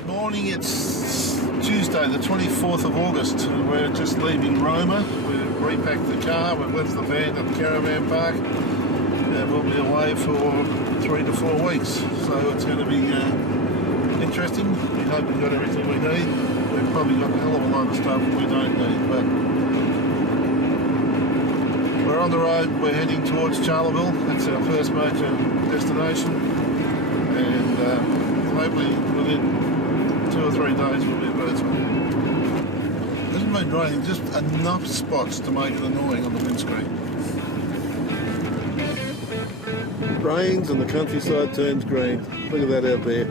Good morning, it's Tuesday the 24th of August. We're just leaving Roma. We've repacked the car, we've left the van at the caravan park, and we'll be away for 3 to 4 weeks. So it's going to be interesting. We hope we've got everything we need. We've probably got a hell of a lot of stuff we don't need, but we're on the road. We're heading towards Charleville. That's our first major destination, and hopefully within 2 or 3 days we'll be at Birdsville. It hasn't been raining, just enough spots to make it annoying on the windscreen. Rains and the countryside turns green. Look at that out there.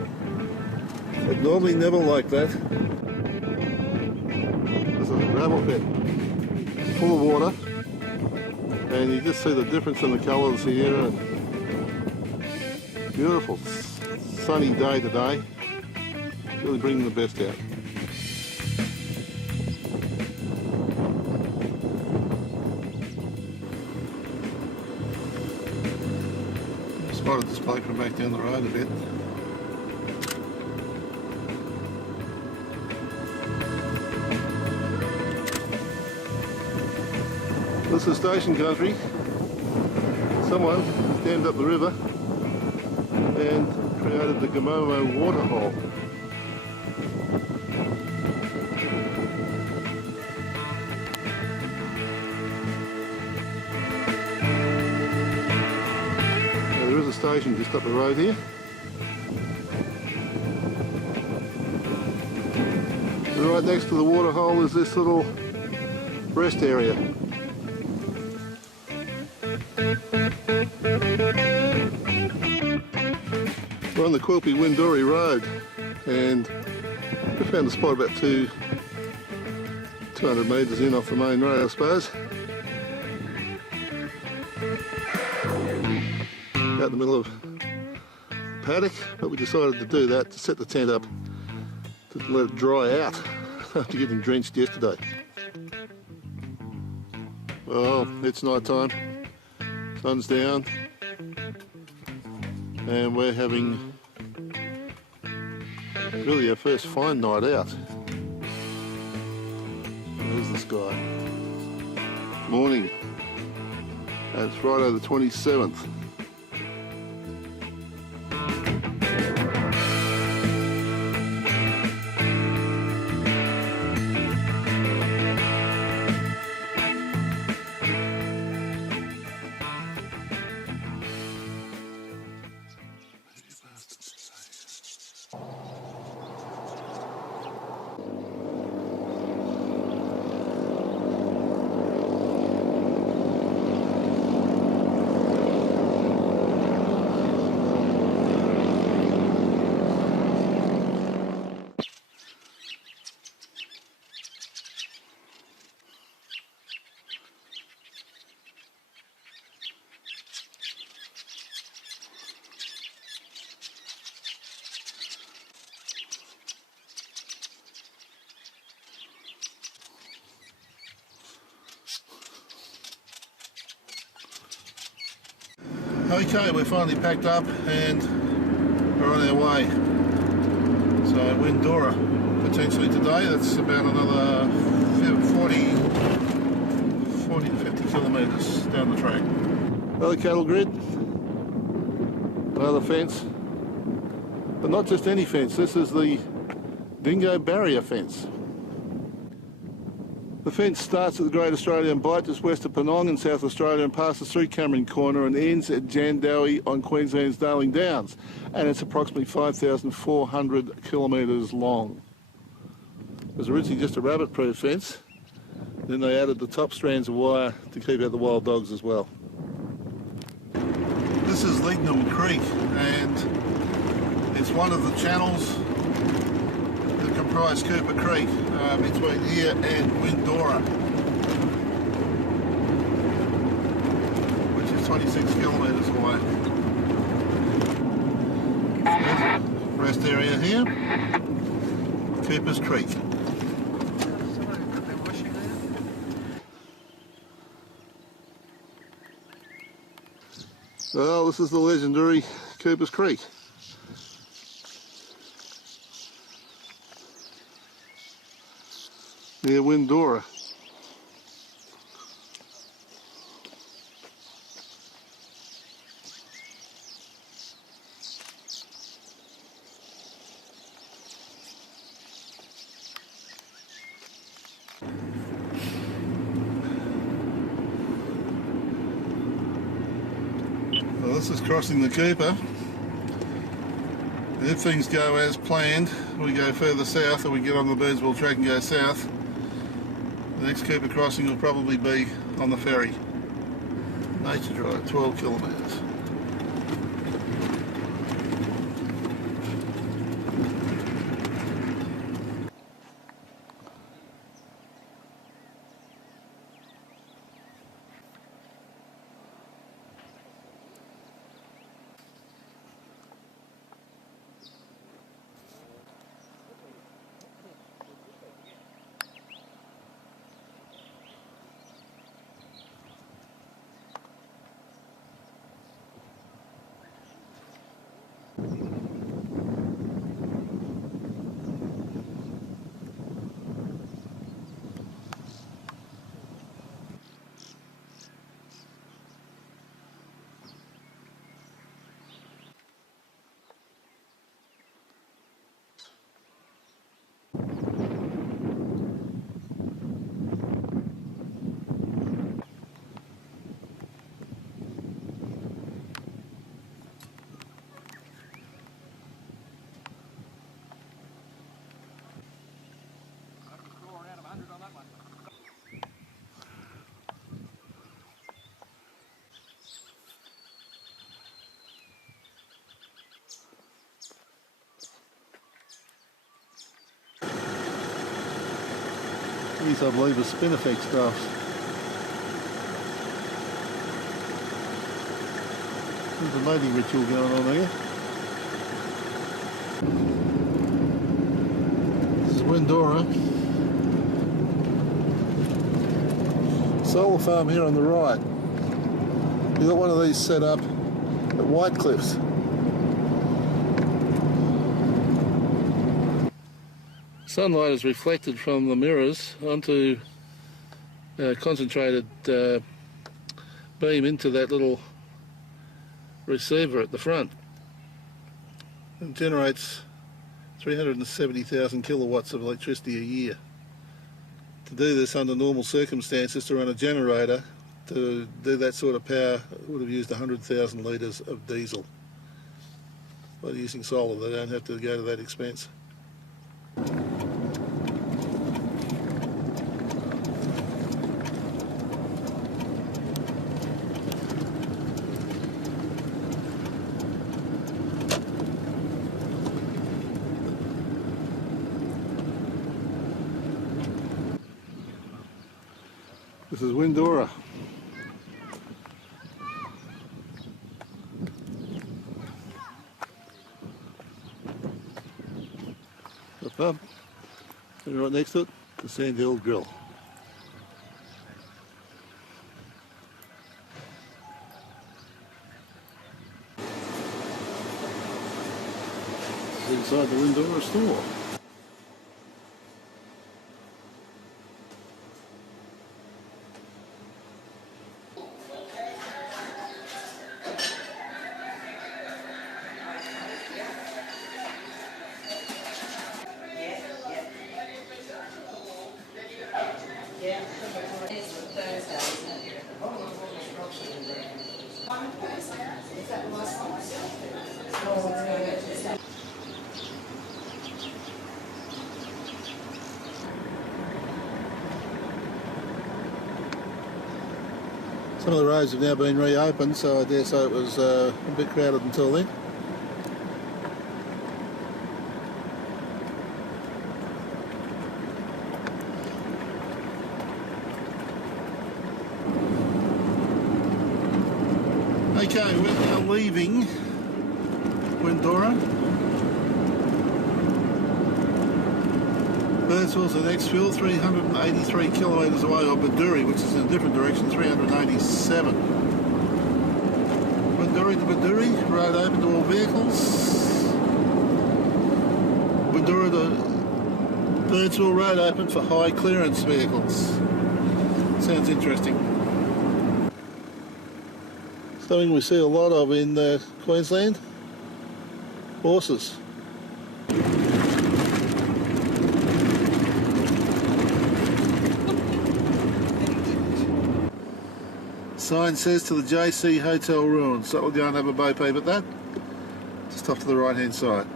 It's normally never like that. This is a gravel pit full of water, and you just see the difference in the colours here. And beautiful sunny day today. Really bringing the best out. Spotted this bloke from back down the road a bit. This is station country. Someone dammed up the river and created the Gamomo waterhole. Station just up the road here. And right next to the waterhole is this little rest area. We're on the Quilpie Windorah road, and we found a spot about 200 metres in off the main road, I suppose. Out in the middle of paddock, but we decided to do that, to set the tent up, to let it dry out after getting drenched yesterday. Well, it's night time, sun's down, and we're having really our first fine night out. There's the sky. Morning, and it's Friday the 27th. Okay, we're finally packed up and we're on our way. So Windorah potentially today. That's about another 40 to 50 kilometres down the track. Another cattle grid, another fence, but not just any fence. This is the dingo barrier fence. The fence starts at the Great Australian Bight just west of Penong in South Australia and passes through Haddon Corner and ends at Jandowie on Queensland's Darling Downs, and it's approximately 5,400 kilometres long. It was originally just a rabbit-proof fence, then they added the top strands of wire to keep out the wild dogs as well. This is Lignum Creek, and it's one of the channels that comprise Cooper Creek between here and Windorah, which is 26 kilometres away. Rest area here, Cooper's Creek. Well, this is the legendary Cooper's Creek. near Windorah. Well, this is crossing the Cooper. If things go as planned, we go further south, or we get on the Birdsville Track and go south. The next Cooper crossing will probably be on the ferry. Nature Drive, 12 kilometres. These, I believe, are spinifex grafts. There's a mating ritual going on here. This is Windorah. Solar farm here on the right. We've got one of these set up at White Cliffs. Sunlight is reflected from the mirrors onto concentrated beam into that little receiver at the front. It generates 370,000 kilowatts of electricity a year. To do this under normal circumstances, to run a generator, to do that sort of power, would have used 100,000 litres of diesel. By using solar, they don't have to go to that expense. This is Windorah. The pub, and right next to it, the Sandhill Grill. This is inside the Windorah store. Some of the roads have now been reopened, so I dare say it was a bit crowded until then. Okay, we're now leaving Windorah. Birdsville's the next fuel, 383 kilometres away, or Bedourie, which is in a different direction, 387. Windorah to Bedourie, road open to all vehicles. Windorah to Birdsville Road open for high clearance vehicles. Sounds interesting. Something we see a lot of in Queensland. Horses. Sign says to the JC Hotel ruins. So we'll go and have a boat peep at that. Just off to the right hand side.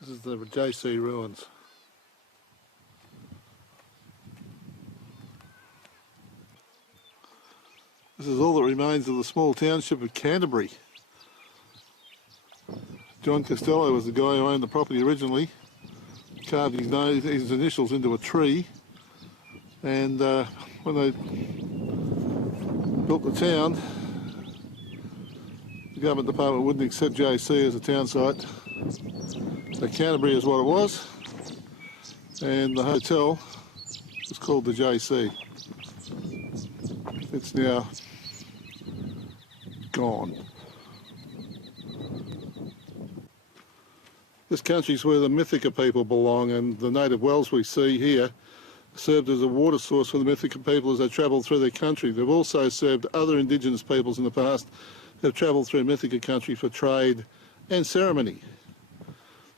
This is the JC ruins. This is all that remains of the small township of Canterbury. John Costello was the guy who owned the property originally. Carved his initials into a tree, and when they built the town, the government department wouldn't accept JC as a town site. So Canterbury is what it was, and the hotel was called the JC. It's now gone. This country's where the Mythica people belong, and the native wells we see here served as a water source for the Mythica people as they travelled through their country. They've also served other indigenous peoples in the past who have travelled through Mythica country for trade and ceremony.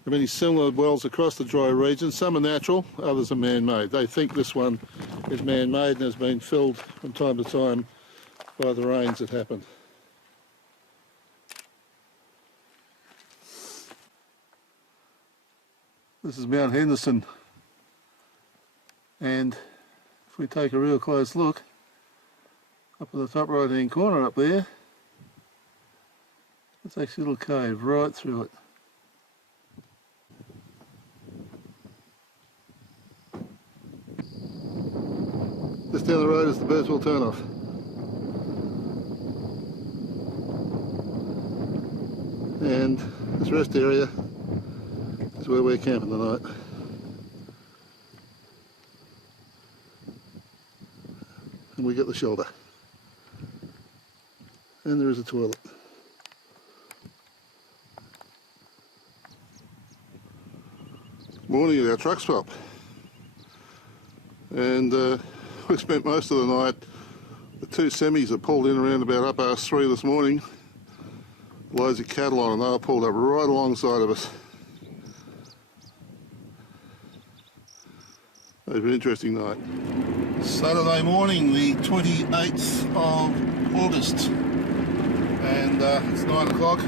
There are many similar wells across the dry region. Some are natural, others are man-made. They think this one is man-made and has been filled from time to time by the rains that happen. This is Mount Henderson, and if we take a real close look up in the top right hand corner up there, it's actually a little cave right through it. Just down the road is the Birdsville Turnoff. And this rest area is where we're camping tonight. And we get the shelter. And there is a toilet. Morning at our truck stop. And we spent most of the night, the two semis that pulled in around about 3:30 this morning, loads of cattle on, and they were pulled up right alongside of us. It was an interesting night. Saturday morning, the 28th of August, and it's 9 o'clock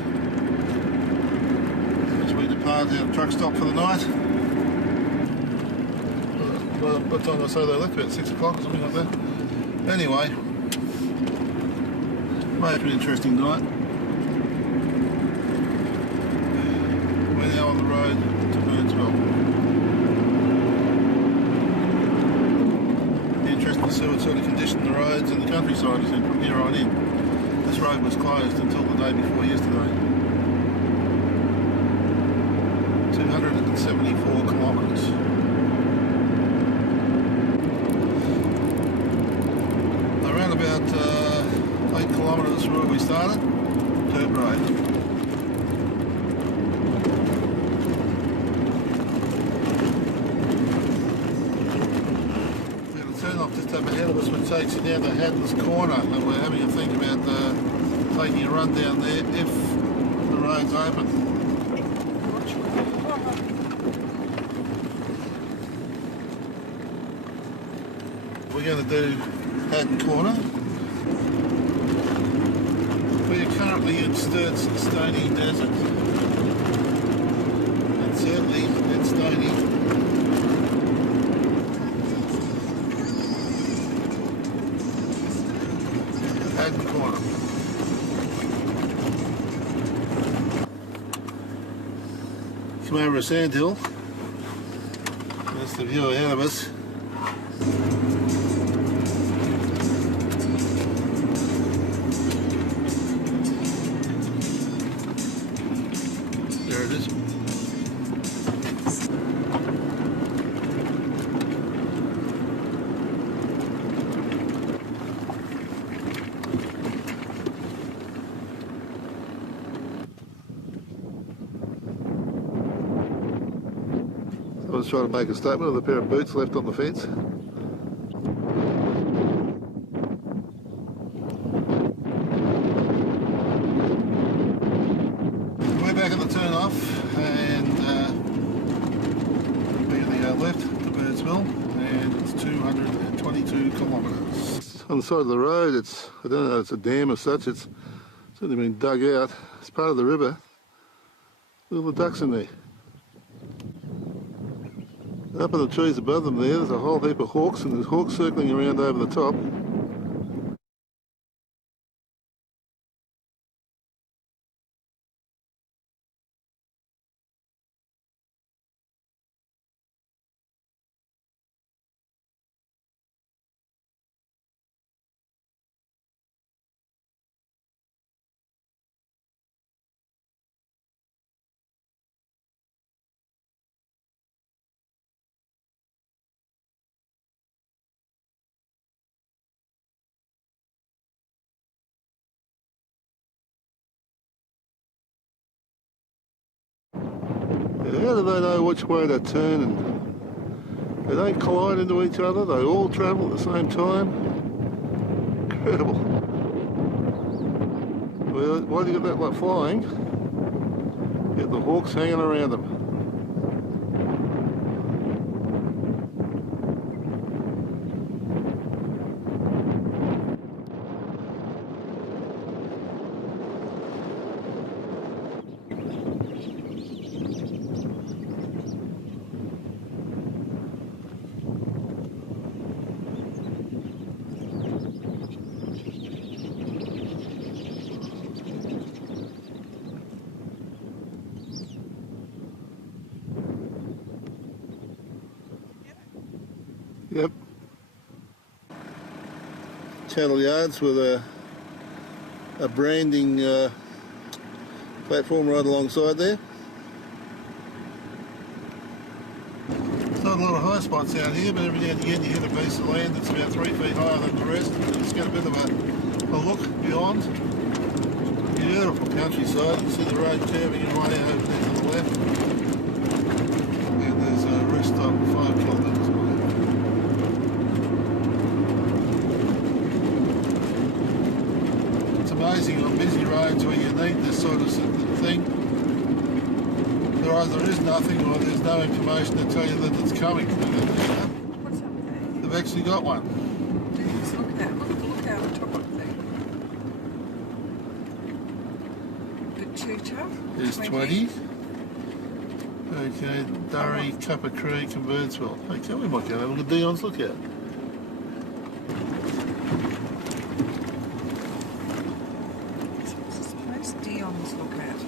as we depart our truck stop for the night. What time did I say they left? About 6 o'clock or something like that. Anyway, made it an interesting night. We're now on the road to Birdsville. Interesting to see what sort of condition the roads and the countryside is in from here on in. This road was closed until the day before yesterday. 274 kilometres. Around about 8 kilometres from where we started, dirt road. Turnoff just up ahead of us, which takes you down to Haddon Corner, and we're having a think about taking a run down there if the road's open. We're going to do Haddon Corner. We are currently in Strzelecki Desert, and certainly it's stony. Haddon Corner. Come over a sandhill. That's the view ahead of us. There it is. Someone's trying to make a statement with a pair of boots left on the fence. We're back at the Turnoff and we're going to go left to Birdsville and it's 222 kilometres. On the side of the road, it's, I don't know, it's a dam or such, it's certainly been dug out. It's part of the river. Look at the ducks in there. Up in the trees above them there's a whole heap of hawks, and there's hawks circling around over the top. How do they know which way to turn, and do they collide into each other? They all travel at the same time? Incredible. Well, why do you get that like flying? Get the hawks hanging around them. Yep. Cattle yards with a branding platform right alongside there. There's not a lot of high spots out here, but every now and again you hit a piece of land that's about 3 feet higher than the rest. It's got a bit of a look beyond. Beautiful countryside. You see the road curving away over there to the left. And there's a rest stop 5 kilometres away. Amazing on busy roads where you need this sort of thing. There either is nothing or there's no information to tell you that it's coming. What's up there? They've actually got one. Dions Lookout. Look at the lookout on top of there. Betoota. There's 20. Okay, Bedourie, Carcory and Birdsville. Okay, we might go have a look at Dions Lookout. Dions Lookout.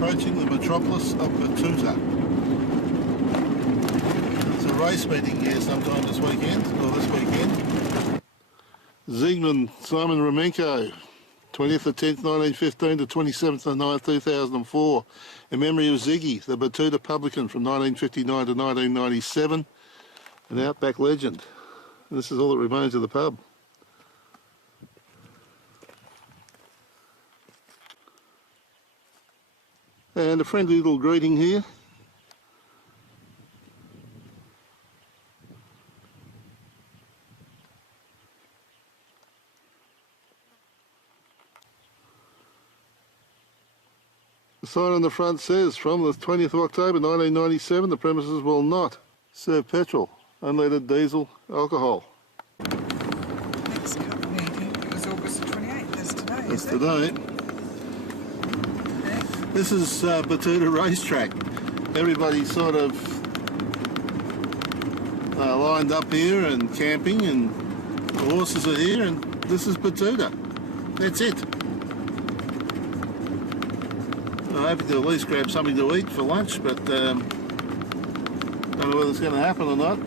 Approaching the metropolis of Betoota. There's a race meeting here sometime this weekend, or this weekend. Zygmunt Simon Romenko, 20th of 10th 1915 to 27th of 9th 2004. In memory of Ziggy, the Betoota publican from 1959 to 1997. An outback legend. And this is all that remains of the pub. And a friendly little greeting here. The sign on the front says, from the 20th of October 1997, the premises will not serve petrol, unleaded diesel, alcohol. Next cup meeting, it was August 28th, that's today, That's is it? today. Okay. This is Betoota racetrack. Everybody sort of lined up here and camping, and the horses are here, and this is Betoota. That's it. I'm hoping to at least grab something to eat for lunch, but don't know whether it's going to happen or not.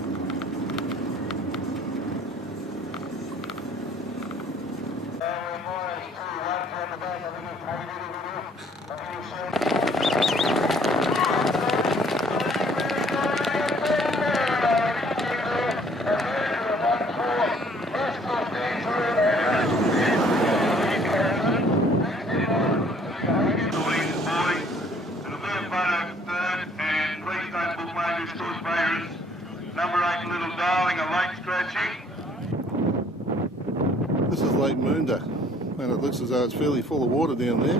This is Lake Mungerannie, and it looks as though it's fairly full of water down there.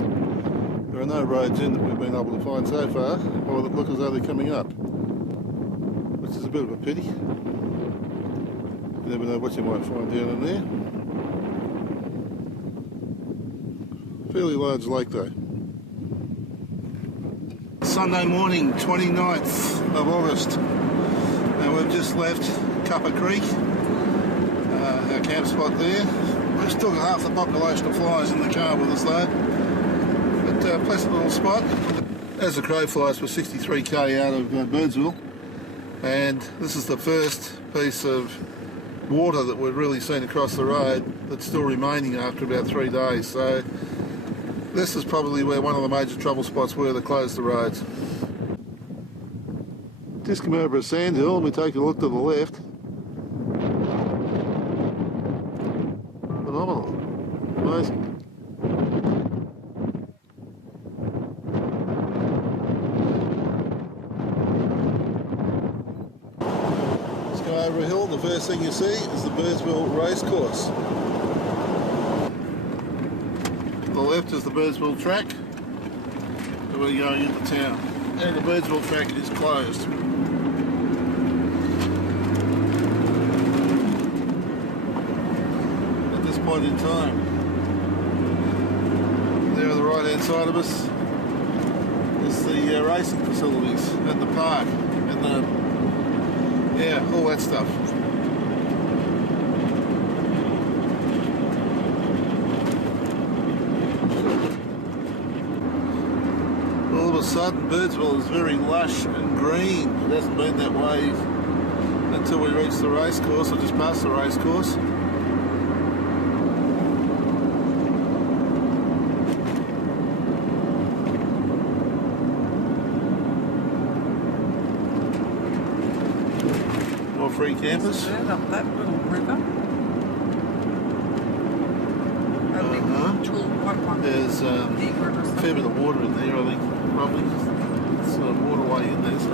There are no roads in that we've been able to find so far, or that look as though they're coming up, which is a bit of a pity. You never know what you might find down in there. Fairly large lake though. Sunday morning, 29th of August, and we've just left Carcory, our camp spot there. We've still got half the population of flies in the car with us though, but pleasant little spot. As the crow flies, we're 63k out of Birdsville, and this is the first piece of water that we've really seen across the road that's still remaining after about 3 days. So this is probably where one of the major trouble spots were that closed the roads. Just come over a sand hill and we take a look to the left. Phenomenal. Amazing. Let's go over a hill and the first thing you see is the Birdsville racecourse. To the left is the Birdsville Track, and we're going into town. And the Birdsville Track is closed. At this point in time. There on the right hand side of us is the racing facilities and the park and the, yeah, all that stuff. All of a sudden, Birdsville is very lush and green. It hasn't been that way until we reached the racecourse, or just past the racecourse. More free campers. Up that little river. There's a fair bit of water in there, I think. Probably. It's a waterway in there, so.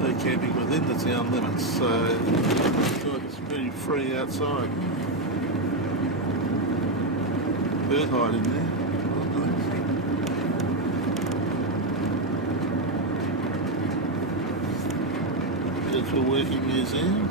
They're camping within the town limits, so it's very free outside. Bird hide in there. Birdsville Working Museum.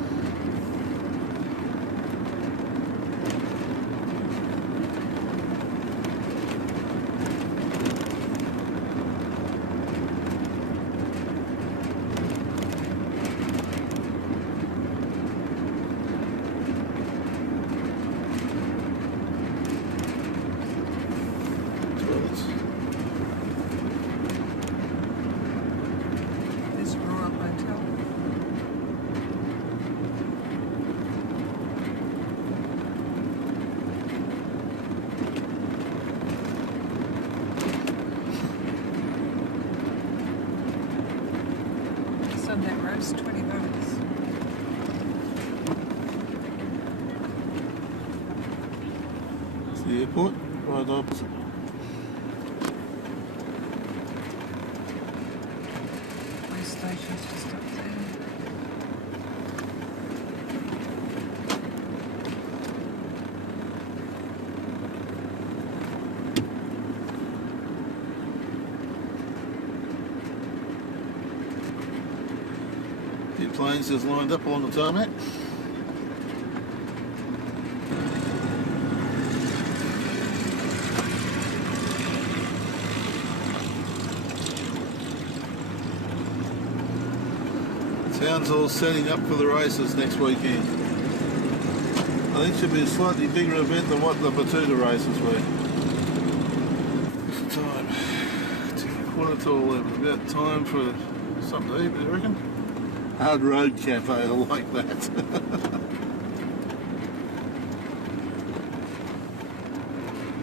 the airport, right opposite. Police station's just up there. The planes just lined up along the tarmac. Town's all setting up for the races next weekend. I think it should be a slightly bigger event than what the Betoota races were. What's the time? It's 11:15. About time for something to eat, do you reckon? Hard Road Cafe, I like that.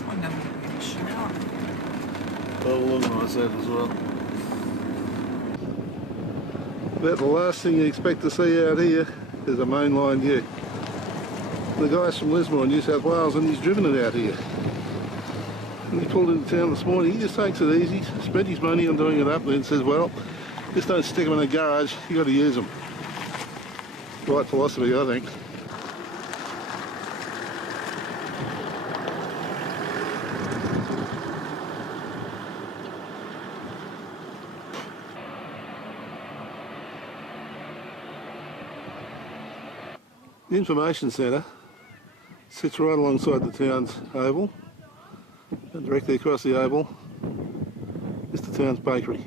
I know we're in the shower. I'll organise that as well. About the last thing you expect to see out here is a mainline ute. The guy's from Lismore, New South Wales, and he's driven it out here. And he pulled into town this morning. He just takes it easy, spent his money on doing it up, and then says, well, just don't stick them in a garage, you got to use them. Right philosophy, I think. The information centre sits right alongside the town's oval, and directly across the oval is the town's bakery.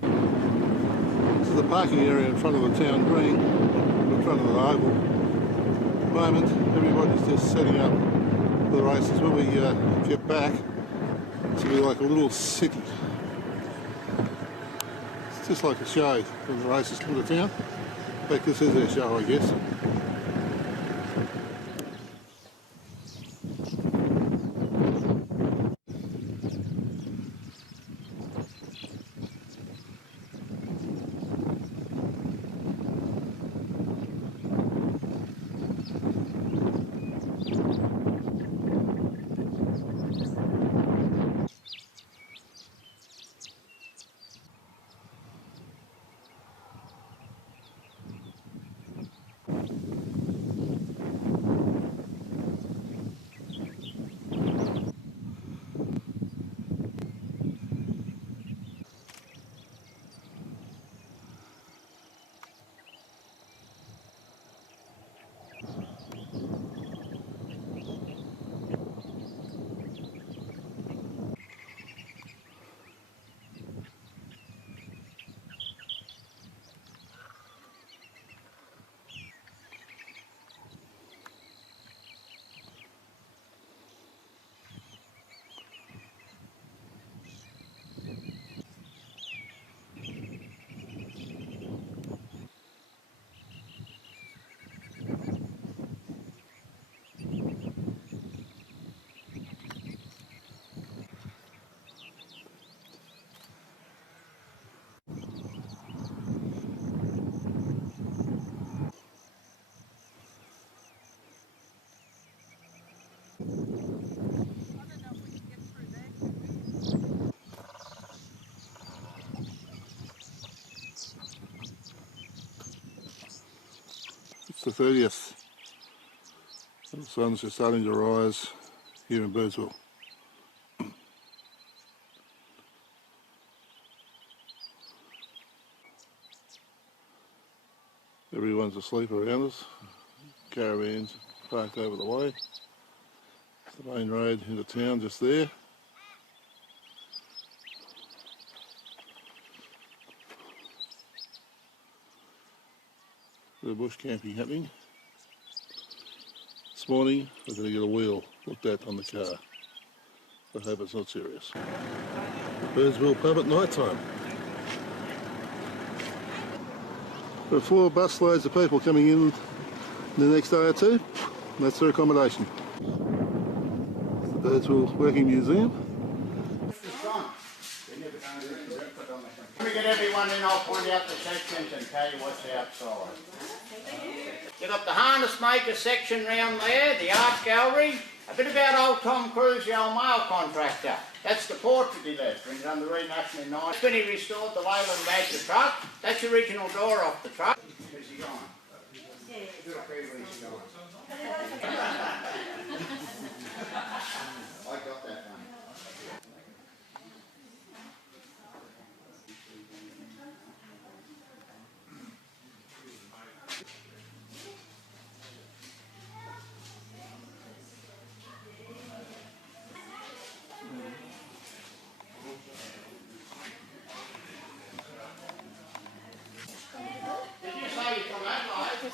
This is the parking area in front of the town green, in front of the oval. At the moment, everybody's just setting up for the races. When we get back, it's going to be like a little city. It's just like a show when the races come to town. In fact, this is their show, I guess. It's the 30th. The sun's just starting to rise here in Birdsville. Everyone's asleep around us. Caravans parked over the way. It's the main road into town just there. The bush camping happening. This morning we're going to get a wheel looked at on the car. I hope it's not serious. The Birdsville pub at night time. There are 4 bus loads of people coming in the next day or two. That's their accommodation. It's the Birdsville Working Museum. Let me get everyone in, I'll point out the sections and tell you what's outside. Get up the harness maker section round there, the art gallery, A bit about old Tom Cruise, the old mail contractor. That's the portrait he left when he done the reenactment in 9. When he restored the Leyland Badger truck, that's the original door off the truck. Where's he gone? Where's he gone? I got that one. Did you say you're from Adelaide?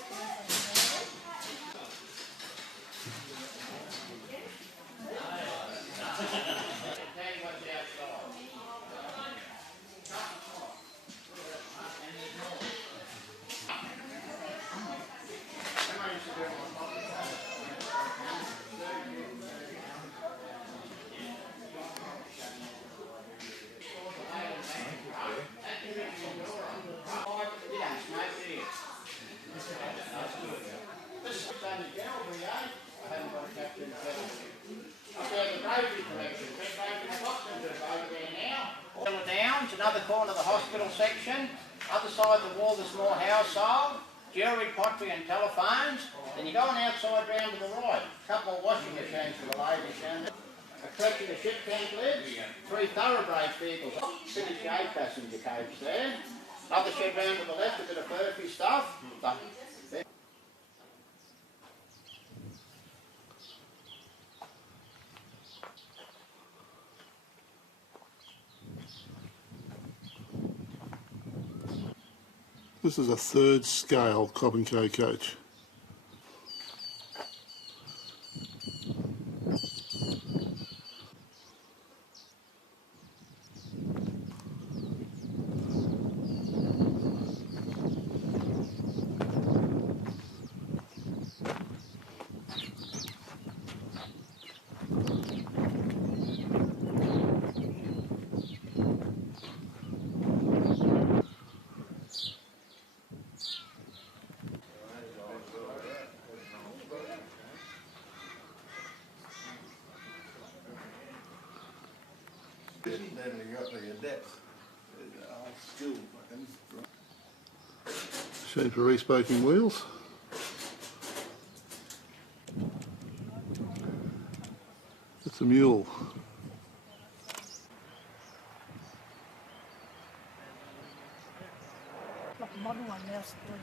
Another corner of the hospital section. Other side of the wall there's more household, jewellery, pottery and telephones. Then you're going outside round to the right. A couple of washing machines for the ladies down there. A collection of ship tank lids, 3 thoroughbred vehicles. British A passenger coach there. Another shed round to the left, a bit of Furphy stuff. This is a 3rd scale Cobb & Co coach. Machine for respoking wheels. It's a mule.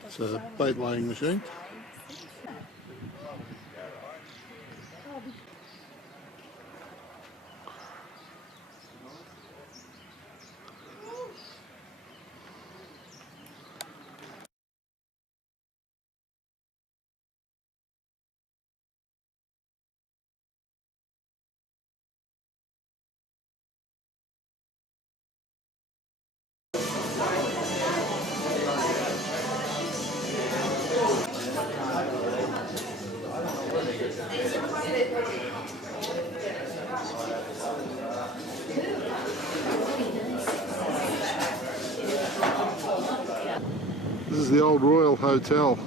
It's a bait laying machine. This is the old Royal Hotel.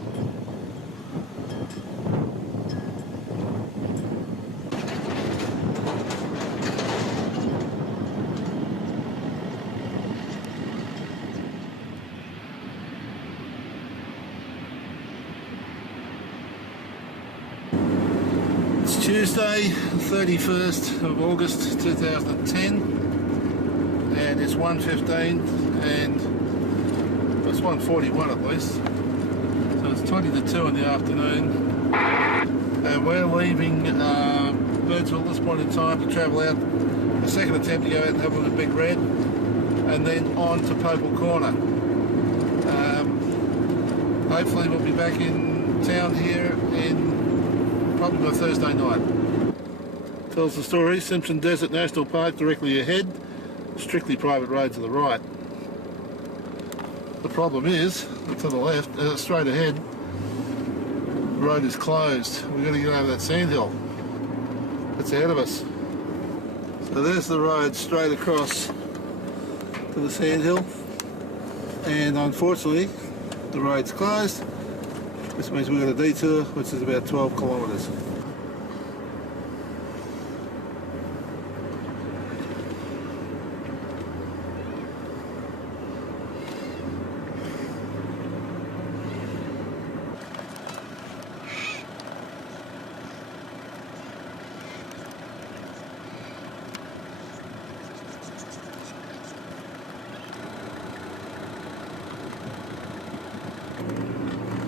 It's Tuesday, 31st of August 2010, and it's 1:15 and it's 1:41 at least, so it's 20 to 2 in the afternoon, and we're leaving Birdsville at this point in time to travel out, a second attempt to go out and have a look at Big Red, and then on to Poeppel Corner. Hopefully we'll be back in town here in probably by Thursday night. Tells the story, Simpson Desert National Park directly ahead, strictly private road to the right. The problem is, to the left, straight ahead, the road is closed. We've got to get over that sandhill. It's ahead of us. So there's the road straight across to the sandhill, and unfortunately the road's closed. This means we've got a detour, which is about 12 kilometres.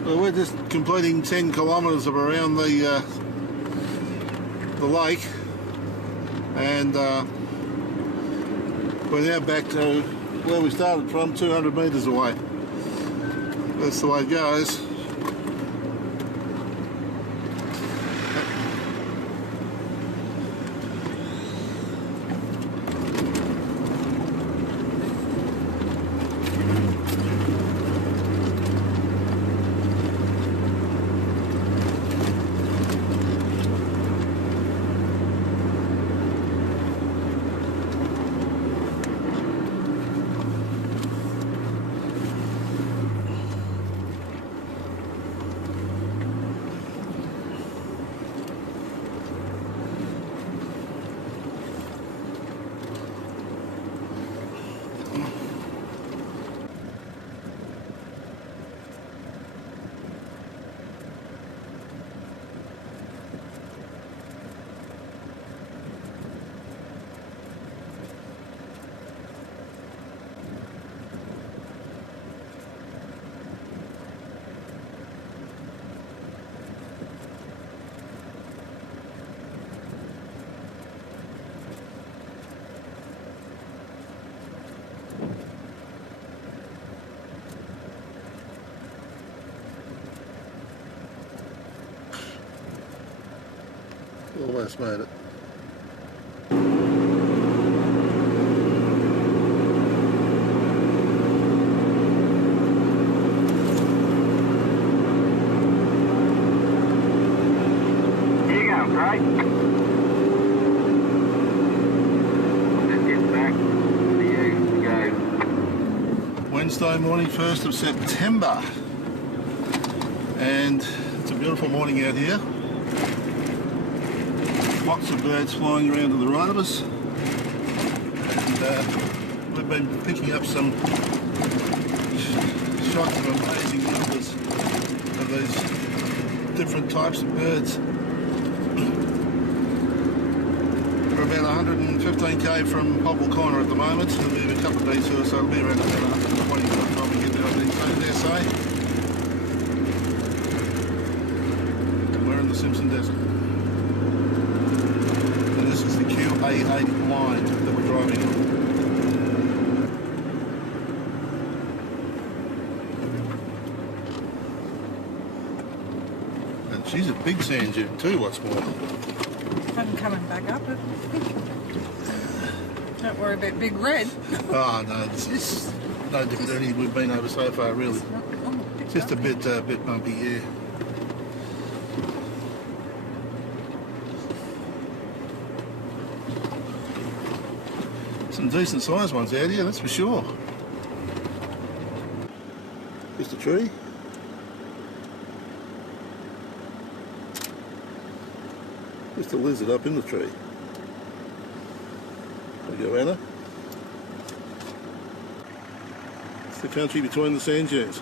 Well, we're just completing 10 kilometres of around the lake, and we're now back to where we started from, 200 metres away. That's the way it goes. Almost made it. Here you go, right? Let's get back to you. Go. Wednesday morning, 1st of September, and it's a beautiful morning out here. Lots of birds flying around to the right of us, and we've been picking up some shots of amazing numbers of these different types of birds. We're about 115k from Poeppel Corner at the moment, so there'll be a couple of detours, so it'll be around about 120 by the time we get down there, say. And we're in the Simpson Desert. This is the QA8 line that we're driving on. And she's a big sand dune too, what's more. I'm coming back up it. Don't worry about Big Red. Oh no, it's no different than any we've been over so far, really. It's Just a bit bumpy, yeah. Some decent sized ones out here, that's for sure. Just a tree. Just a lizard up in the tree. There you go, Anna. It's the country between the sand dunes.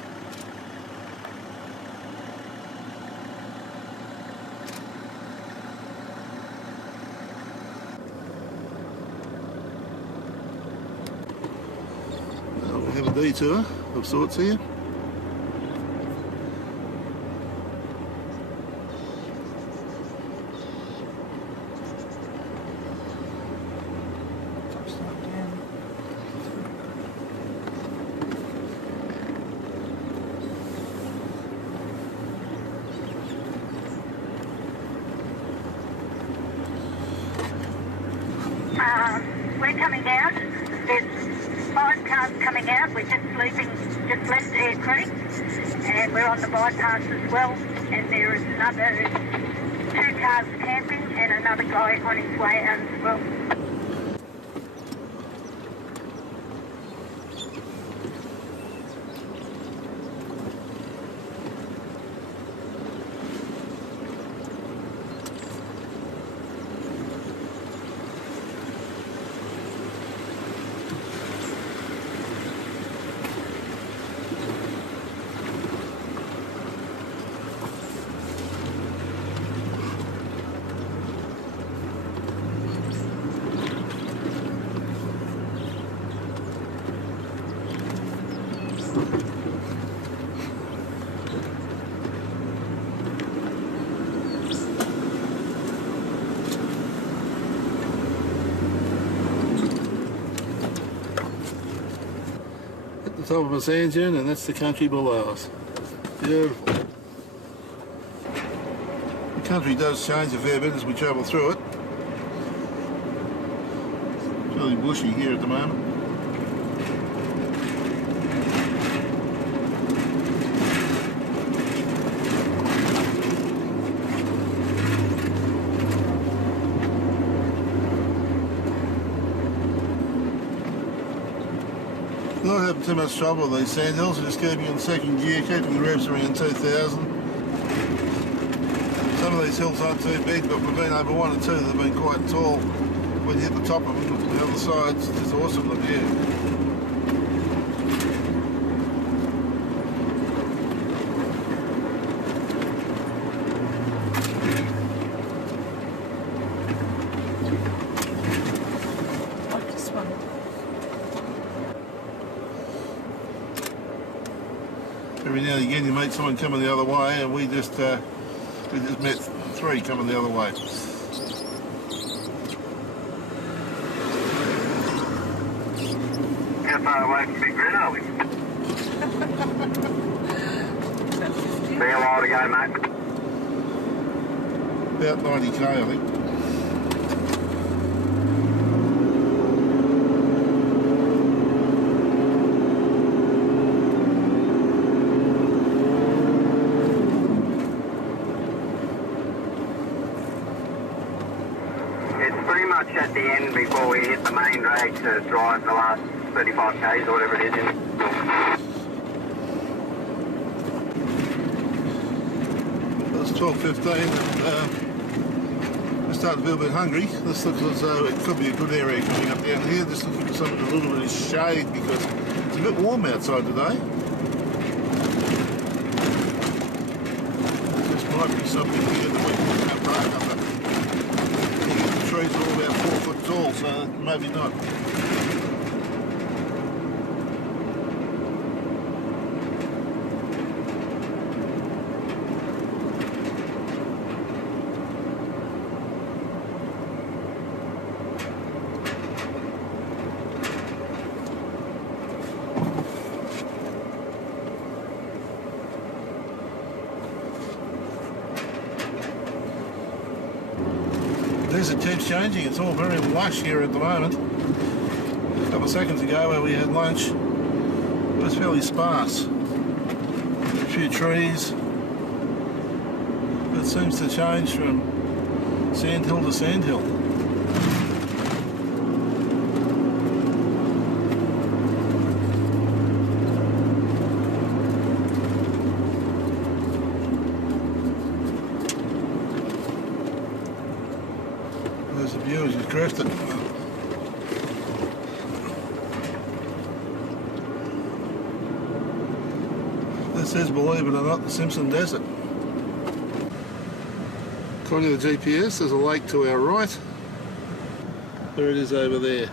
We have a detour of sorts here. We're coming out. There's 5 cars coming out. We're just left Air Creek, and we're on the bypass as well. And there is another 2 cars camping and another guy on his way out as well. top of a sand dune, and that's the country below us. Beautiful. The country does change a fair bit as we travel through it. It's really bushy here at the moment. Not having too much trouble with these sand hills, just keeping in second gear, keeping the revs around 2000. Some of these hills aren't too big, but we've been over one or two that have been quite tall. When you hit the top of them, the other side's just awesome, the view. Like this one. Every now and again you meet someone coming the other way, and we just met three coming the other way. How far away from Big Red are we? Be a while to go, mate. About 90k, I think. It's pretty much at the end before we hit the main drag to drive the last 35 k's or whatever it is. It's 12:15 and we're starting to feel a bit hungry. This looks as though it could be a good area coming up down here. Just looking for something a little bit of shade because it's a bit warm outside today. This might be something here that we can park under. The trees are all about 4 foot tall, so maybe not. Desert keeps changing. It's all very lush here at the moment. A couple of seconds ago where we had lunch, it was fairly sparse. A few trees. It seems to change from sandhill to sandhill. There's the view as you crest it. This is, believe it or not, the Simpson Desert. According to the GPS, there's a lake to our right. There it is over there.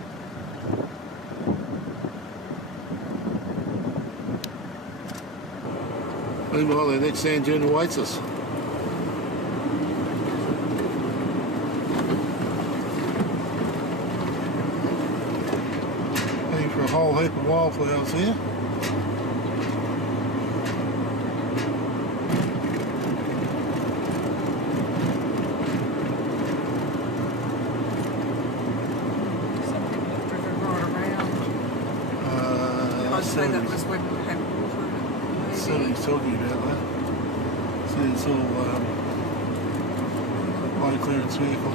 Meanwhile, the next sand dune awaits us. For a whole heap of wildflowers here. Some people have driven right around. I'd say that was when we had water. So he's talking about that. See, it's all low clearance vehicle.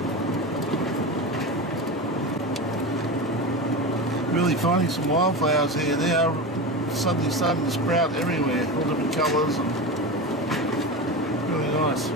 Really finding some wildflowers here. They are suddenly starting to sprout everywhere, all different colours, and really nice.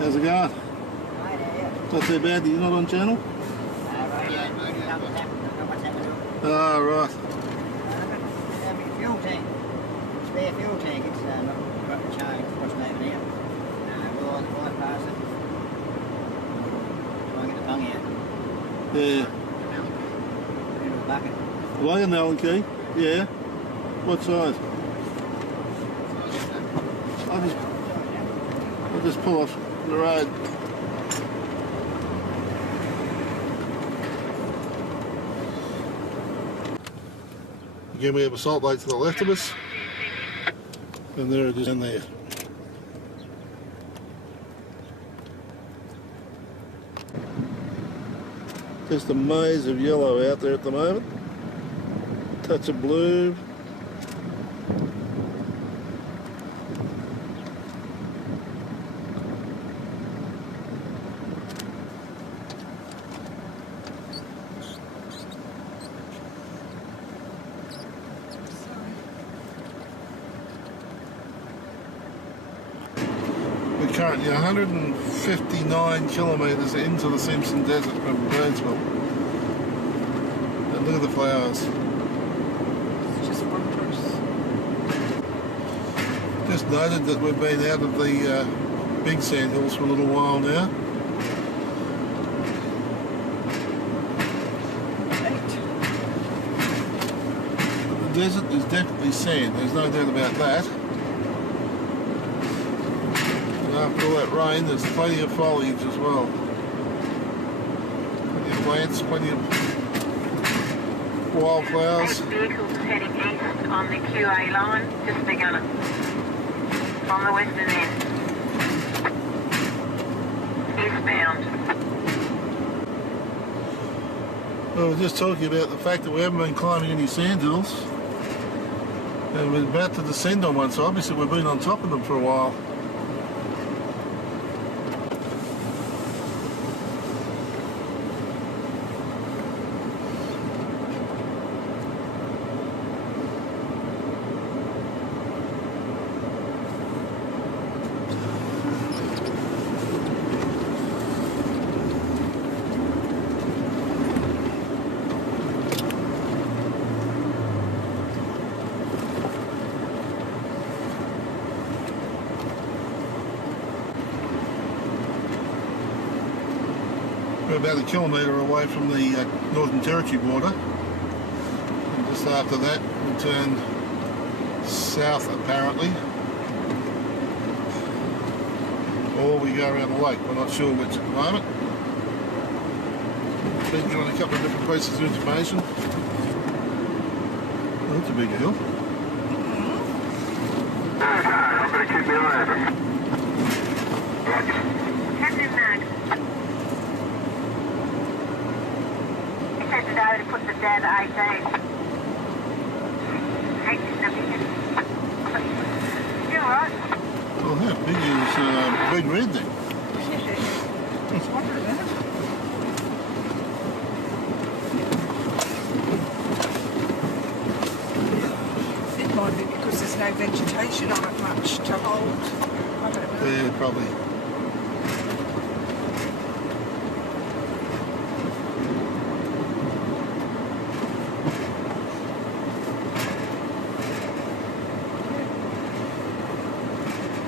How's it going? Hi there. Not too bad, you're not on channel? Ah, right. Fuel tank. Spare fuel tank. It's not got the change. What's over here? We'll bypass it. Try and get the bung out. Yeah. Into a bucket. Like an Allen key? Yeah. What size? I'll just pull off the road. Again, we have a salt lake to the left of us, and there it is in there. Just a maze of yellow out there at the moment. Touch of blue. We're currently 159 kilometres into the Simpson Desert from Birdsville. And look at the flowers. It's just wondrous. Just noted that we've been out of the big sand hills for a little while now. The desert is definitely sand, there's no doubt about that. And after all that rain, there's plenty of foliage as well. Plenty of plants, plenty of wildflowers. Vehicles heading east on the QA line, just begun from the western end. Eastbound. Well, we're just talking about the fact that we haven't been climbing any sand hills. And we're about to descend on one, so obviously we've been on top of them for a while. We're about a kilometre away from the Northern Territory border. And just after that, we turn south apparently. Or we go around the lake, we're not sure which at the moment. Been on a couple of different pieces of information. Oh, that's a big hill. I'm going to keep me on it. Captain Max. He said today to put the dad at 18. 18 Innaminka. You alright? Well, how big is Big Red then? It's wondrous, isn't it? It might be because there's no vegetation on it much to hold. I don't know. Yeah, probably.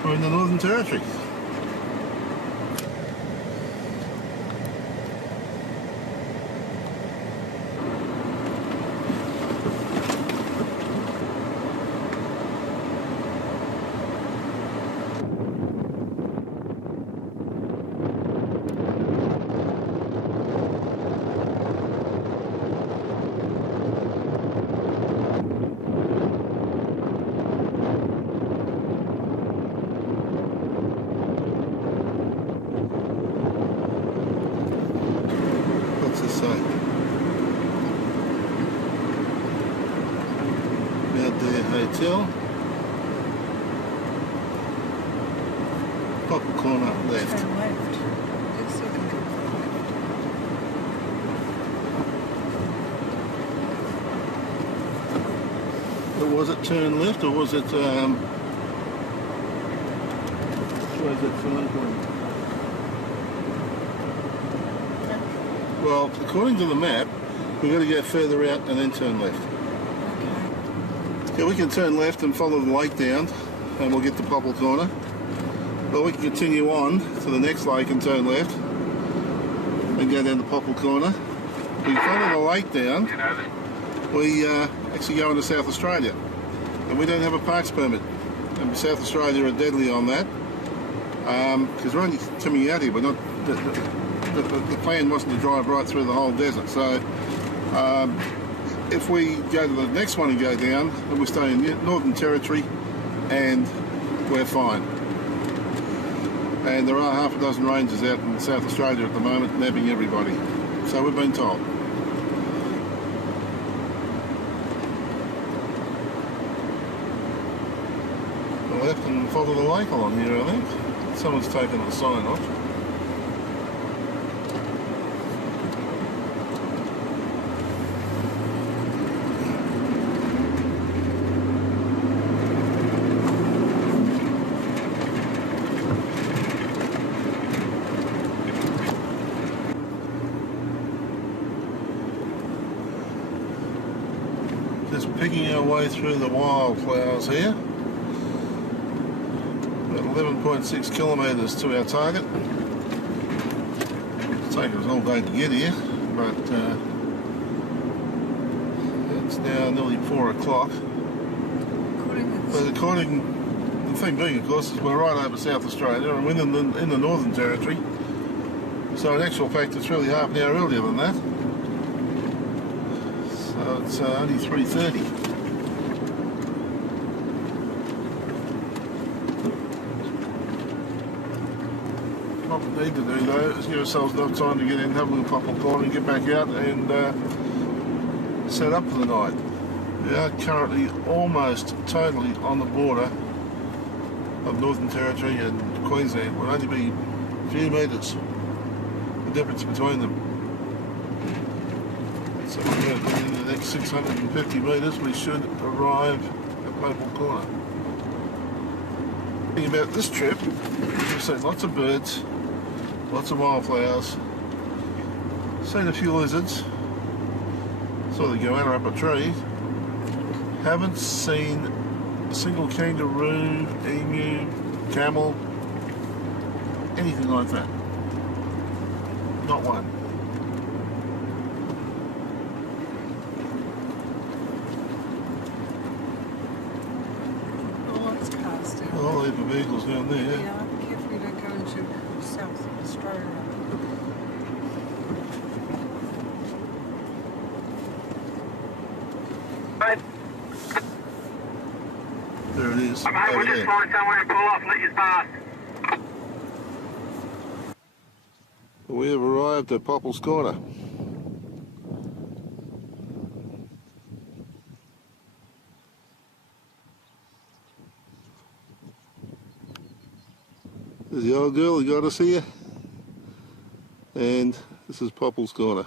We're in the Northern Territory. What's this say? Bedourie Hotel. Poeppel Corner left. Turn left. It's looking good. But was it turn left or was it where's that sign from? Well, according to the map, we've got to go further out and then turn left. Okay. Yeah, we can turn left and follow the lake down and we'll get to Poeppel Corner. Or we can continue on to the next lake and turn left and go down to Poeppel Corner. We follow the lake down, we actually go into South Australia. And we don't have a parks permit. And South Australia are deadly on that. Because we're only coming out here, but not the plan wasn't to drive right through the whole desert. So if we go to the next one and go down, then we stay in Northern Territory and we're fine. And there are half a dozen rangers out in South Australia at the moment nabbing everybody. So we've been told. Left and follow the lake along here, I think. Someone's taken the sign off. Just picking our way through the wildflowers here. 11.6 kilometres to our target. It's taken us all day to get here, but it's now nearly 4 o'clock. But the thing being, of course, is we're right over South Australia and we're in the Northern Territory. So in actual fact, it's really half an hour earlier than that. So it's only 3:30. What we need to do though is give ourselves enough time to get in, have a little Poeppel Corner and get back out and set up for the night. We are currently almost totally on the border of Northern Territory and Queensland. Will only be a few metres, the difference between them. So in the next 650 metres we should arrive at Poeppel Corner. Thinking about this trip, we've seen lots of birds, lots of wildflowers, seen a few lizards, saw the goanna up a tree, haven't seen a single kangaroo, emu, camel, anything like that. Not one. All the vehicles down there. Yeah, be careful you don't go into South Australia. There it is. Okay, we'll just find somewhere to pull off and let you pass. We have arrived at Poeppel Corner. There's the old girl who got us here, and this is Poeppel Corner.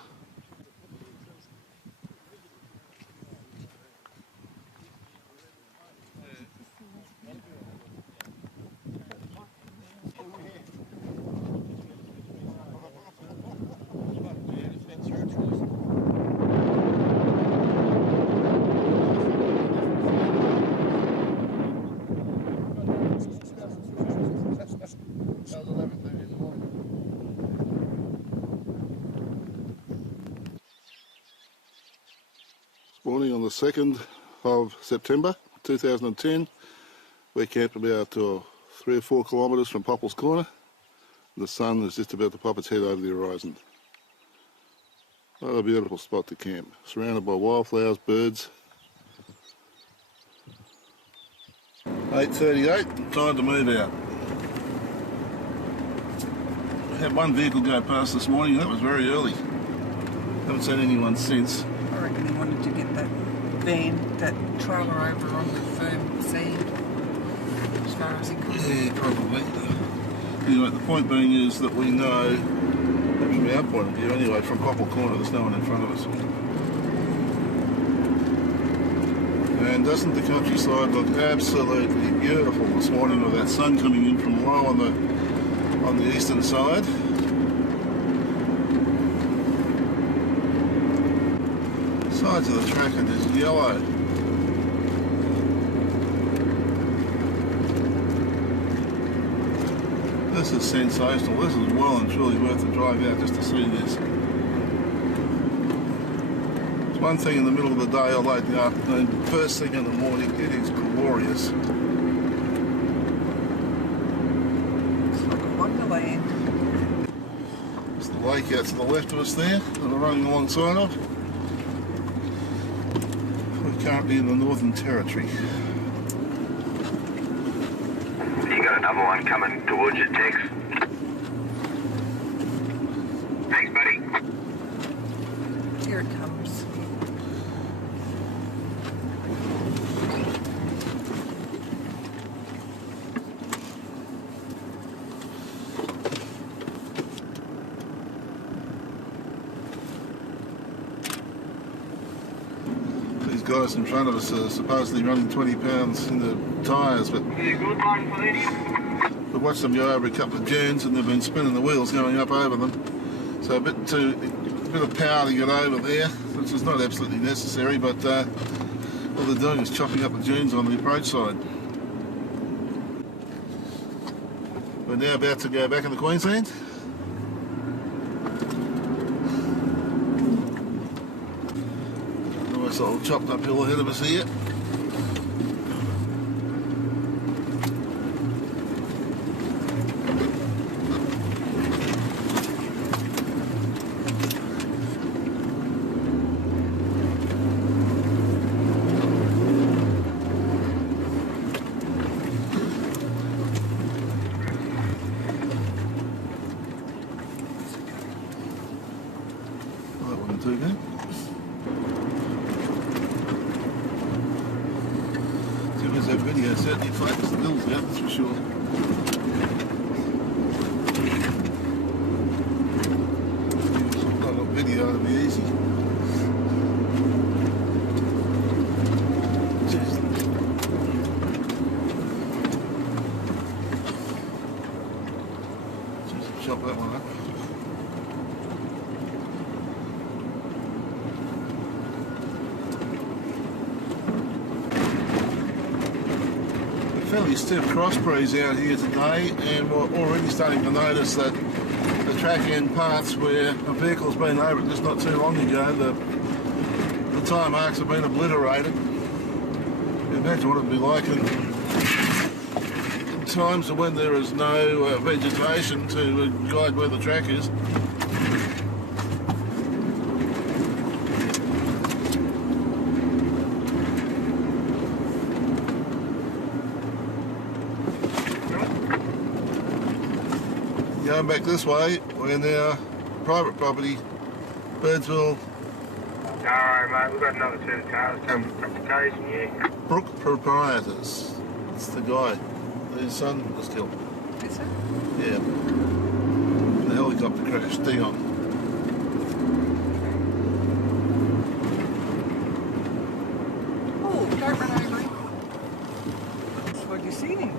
Morning on the 2nd of September 2010. We're camped about 3 or 4 kilometres from Poeppel Corner. The sun is just about to pop its head over the horizon. What a beautiful spot to camp, surrounded by wildflowers, birds. 8:38, time to move out. We had one vehicle go past this morning, that was very early. Haven't seen anyone since. I reckon he wanted to get that van, that trailer over on the firm sand as far as he could. Yeah, probably. Anyway, the point being is that we know, from our point of view anyway, from Poeppel Corner, there's no one in front of us. And doesn't the countryside look absolutely beautiful this morning with that sun coming in from low on the eastern side? Sides of the track are just yellow. This is sensational. This is well and truly worth the drive out just to see this. It's one thing in the middle of the day or late in the afternoon, first thing in the morning, it is glorious. It's like a wonderland. There's the lake out to the left of us there that we're running alongside of. We're currently in the Northern Territory. You got another one coming towards you, Tex. Thanks, buddy. Here it comes. These guys in front of us are supposedly running 20 pounds in the tyres, but we watched them go over a couple of dunes and they've been spinning the wheels going up over them. So a bit of power to get over there, which is not absolutely necessary, but all they're doing is chopping up the dunes on the approach side. We're now about to go back into Queensland. Nice old chopped up hill ahead of us here. Too good. So there's that video certainly focused the hills out, that's for sure. Some kind of video to be easy. Just chop that one up. Fairly stiff crossbreeze out here today, and we're already starting to notice that the track end parts where a vehicle's been over it just not too long ago, the tyre marks have been obliterated. Imagine what it'd be like in times when there is no vegetation to guide where the track is. Going back this way, we're now private property, Birdsville. Alright, mate, we've got another set of cars coming from the case from you. Brook Proprietors. It's the guy whose son was killed. Is it? Yeah. The helicopter crash, Dion. Oh, don't run over him. Have you seen him?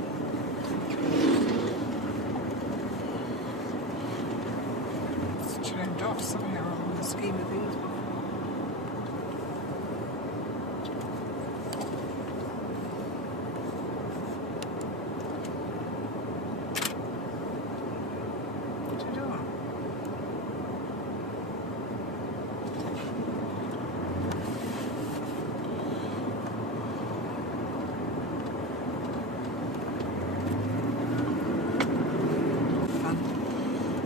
Turned off somehow on the scheme of things before. What you doing? Fun.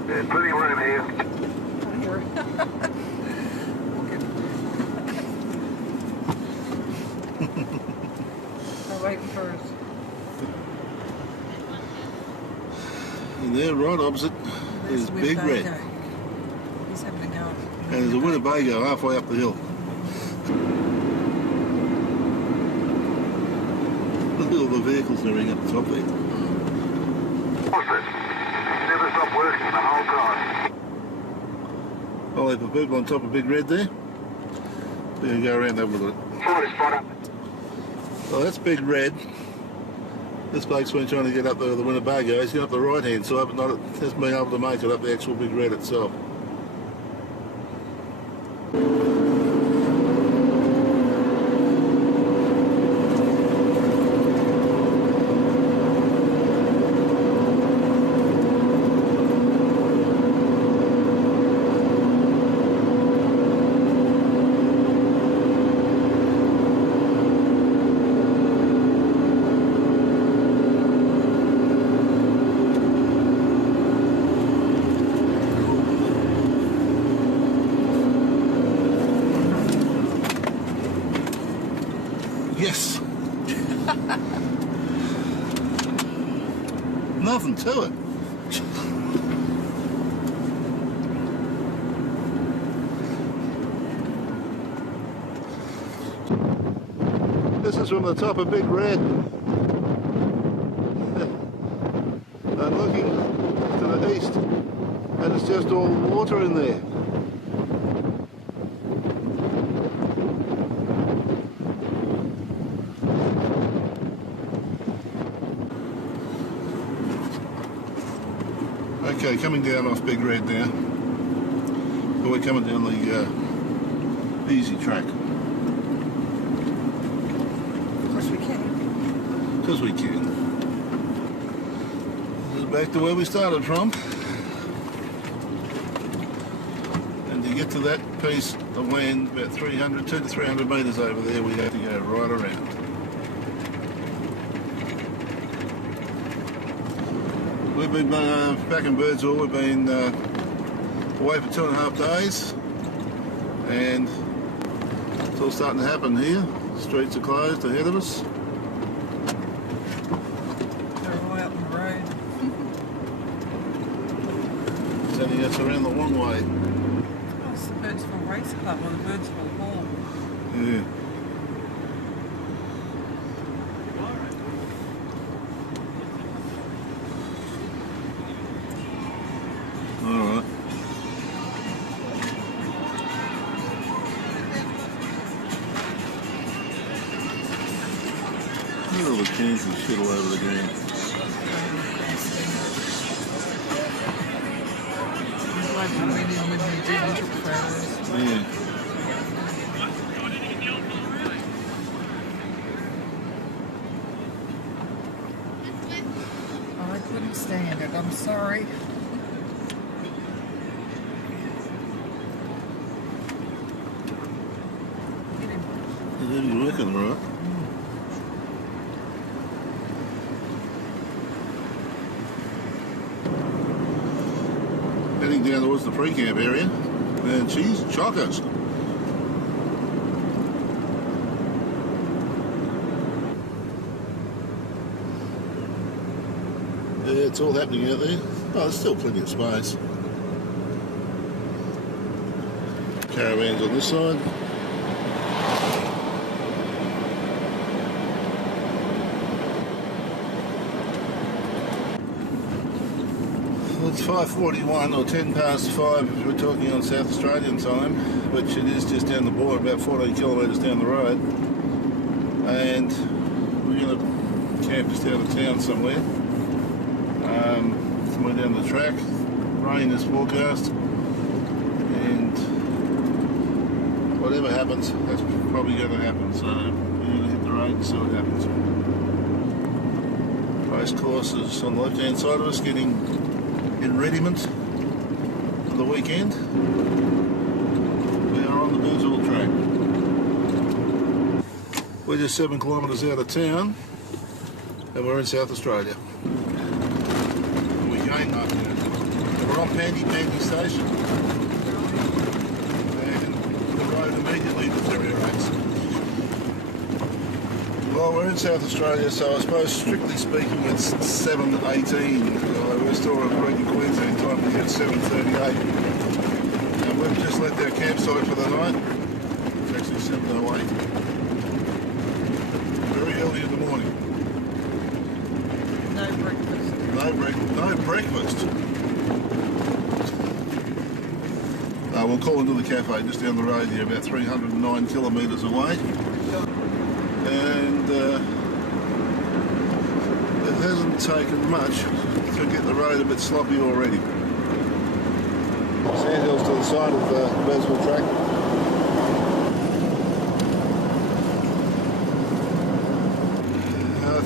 There's plenty of room here. I'm waiting for us. And there, right opposite, is Big Red. He's having a go. And there's a Winnebago halfway up the hill. Look at all the vehicles that are up the top there. Never stopped working the whole time. Oh, they put people on top of Big Red there. We're going to go around and have a look at it. Find a spot up. Oh, that's Big Red. This bloke's been trying to get up the Winnebago. He's going up the right-hand side, but not hasn't been able to make it up the actual Big Red itself. Nothing to it. This is from the top of Big Red. I'm looking to the east and it's just all water in there. Okay, coming down off Big Red now. But we're coming down the easy track. Because we can. Because we can. This is back to where we started from. And to get to that piece of land, about 2 to 300 metres over there, we have to go right around. We've been back in Birdsville. We've been away for 2.5 days, and it's all starting to happen here. Streets are closed ahead of us. They're all out on the road. Sending us around the long way. Oh, it's the Birdsville Race Club or the Birdsville Hall. Yeah. Alright. Look at all the cans and shit all over the ground. There's loads of women with the digital photos. Yeah. I couldn't stand it, I'm sorry. It is working, right? Heading down towards the pre-camp area, and geez, chockers. Yeah, it's all happening out there. Oh, there's still plenty of space. Caravans on this side. It's 5:41 or 10 past 5 if we're talking on South Australian time, which it is just down the border, about 14 kilometres down the road. And we're going to camp just out of town somewhere. Somewhere down the track. Rain is forecast. And whatever happens, that's probably going to happen. So we're going to hit the road and see what happens. Race course is on the left hand side of us, getting in readiment for the weekend. We are on the Birdsville Track. We're just 7 kilometres out of town and we're in South Australia. And we're going up there. We're on Pandy Station and the road immediately deteriorates. Well, we're in South Australia, so I suppose strictly speaking it's 7:18. We're still recording Queensland time to get 7:38. And we've just left our campsite for the night. It's actually 7:08. Very early in the morning. No breakfast. No breakfast. We'll call into the cafe just down the road here, about 309 kilometres away. And it hasn't taken much to get the road a bit sloppy already. Sandhills to the side of the Birdsville Track.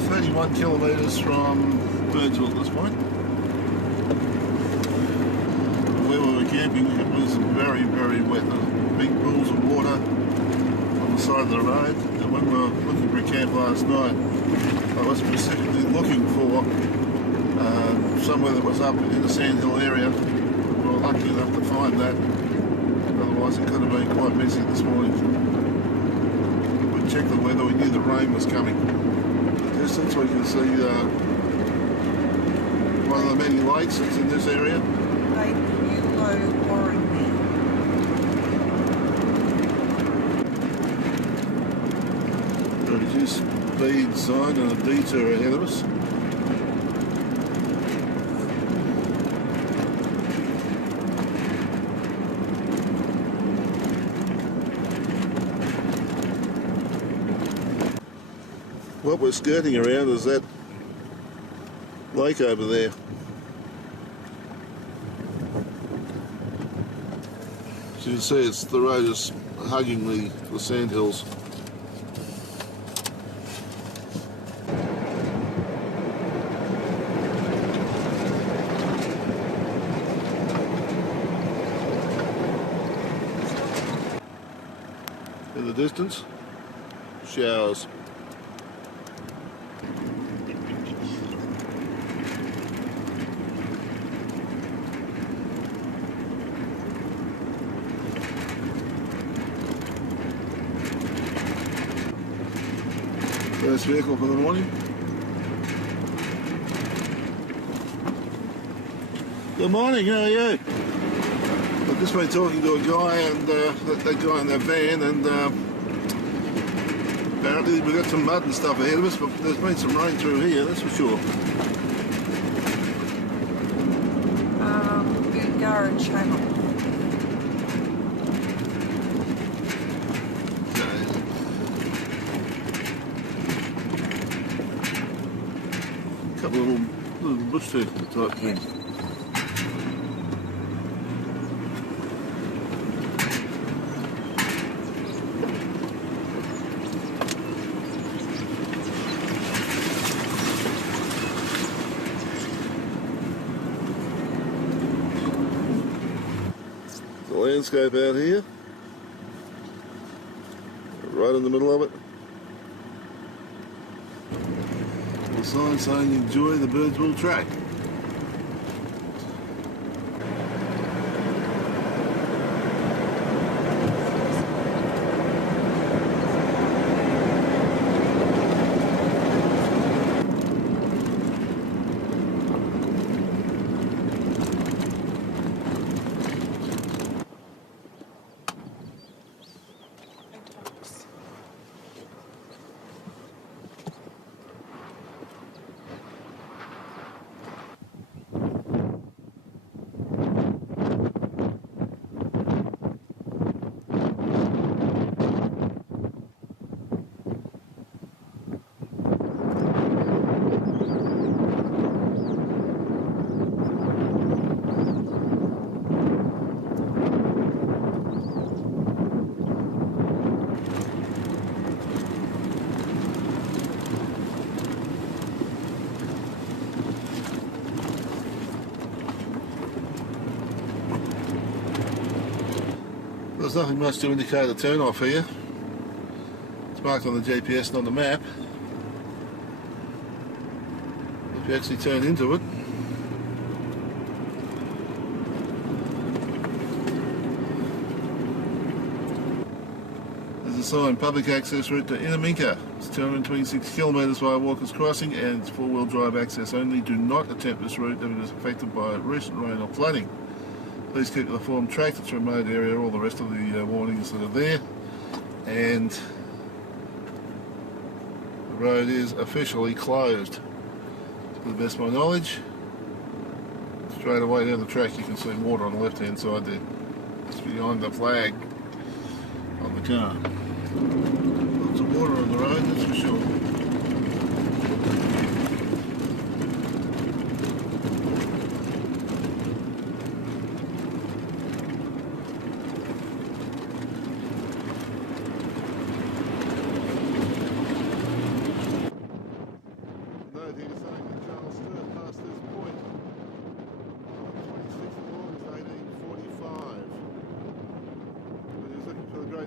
31 kilometres from Birdsville at this point. Where we were camping, it was very, very wet. There were big pools of water on the side of the road. And when we were looking for a camp last night, I was specifically looking for somewhere that was up in the Sandhill area. We were lucky enough to find that. Otherwise it could have been quite messy this morning. Which check the weather. We knew the rain was coming. In the distance we can see one of the many lakes that's in this area. Lake Warringby. A reduced speed sign and a detour ahead of us. What we're skirting around is that lake over there. As you can see, the road is hugging the sandhills. In the distance, showers. First vehicle for the morning. Good morning, how are you? I've just been talking to a guy and that guy in that van, and apparently we've got some mud and stuff ahead of us, but there's been some rain through here, that's for sure. Windorah channel. Couple of little bush type things. The landscape out here, right in the middle of it. Sign saying enjoy the Birdsville Track. There's nothing much to indicate a turn-off here. It's marked on the GPS and on the map. If you actually turn into it, there's a sign, public access route to Innaminka. It's 226 kilometres via Walker's Crossing and it's four-wheel drive access only. Do not attempt this route if it is affected by recent rain or flooding. Please keep to the form track, it's a remote area, all the rest of the warnings that are there. And the road is officially closed. To the best of my knowledge, straight away down the track you can see water on the left hand side there. It's behind the flag on the car. Lots of water on the road, that's for sure.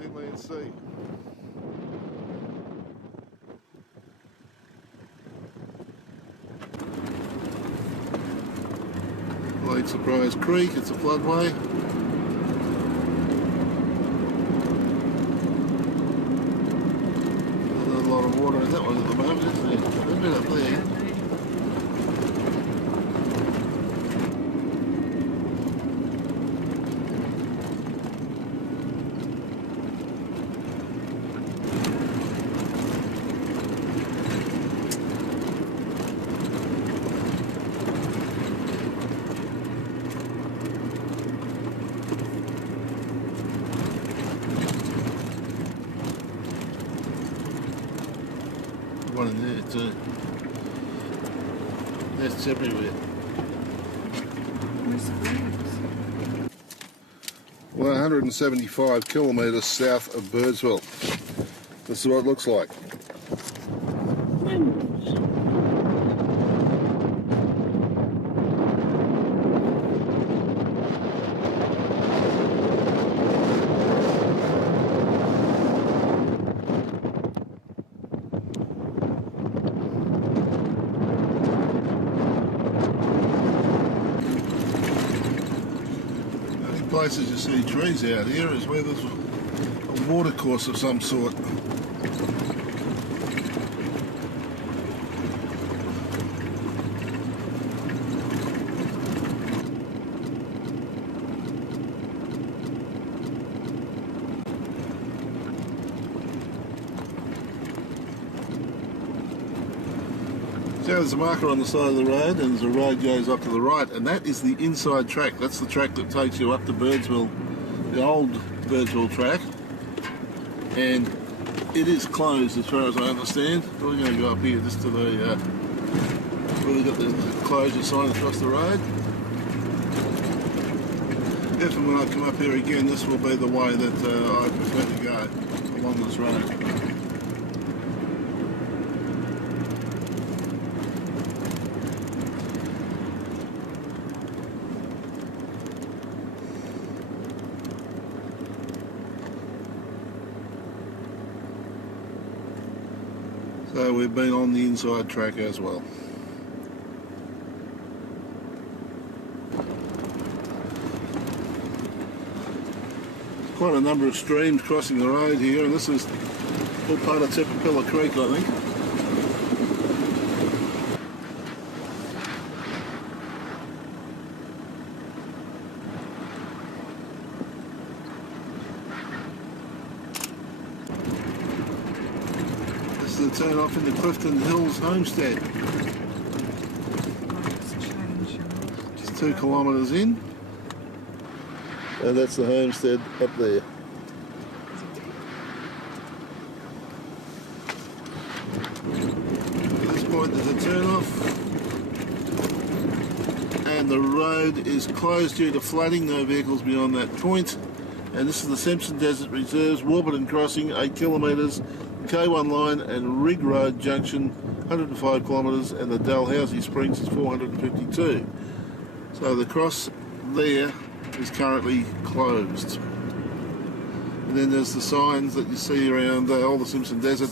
Inland Sea. Lake Surprise Creek, it's a floodway. water in that one at the moment, isn't there? There's a bit up there. One in there too. Nests everywhere. Where's the birds? 175 kilometres south of Birdsville. This is what it looks like. Places you see trees out here is where there's a water course of some sort. So there's a marker on the side of the road, and the road goes up to the right, and that is the inside track. That's the track that takes you up to Birdsville, the old Birdsville Track, and it is closed as far as I understand. We're going to go up here just to the where we've got the closure sign across the road. If and when I come up here again, this will be the way that I prefer to go along this road. So we've been on the inside track as well. Quite a number of streams crossing the road here, and this is all part of Cuttaburra Creek, I think. The turn off in the Clifton Hills Homestead. Just 2 kilometres in. And that's the homestead up there. At this point there's a turn off. And the road is closed due to flooding, no vehicles beyond that point. And this is the Simpson Desert Reserves, Warburton Crossing, 8 kilometres. K1 line and Rig Road Junction 105 kilometres, and the Dalhousie Springs is 452. So the cross there is currently closed. And then there's the signs that you see around all the Simpson Desert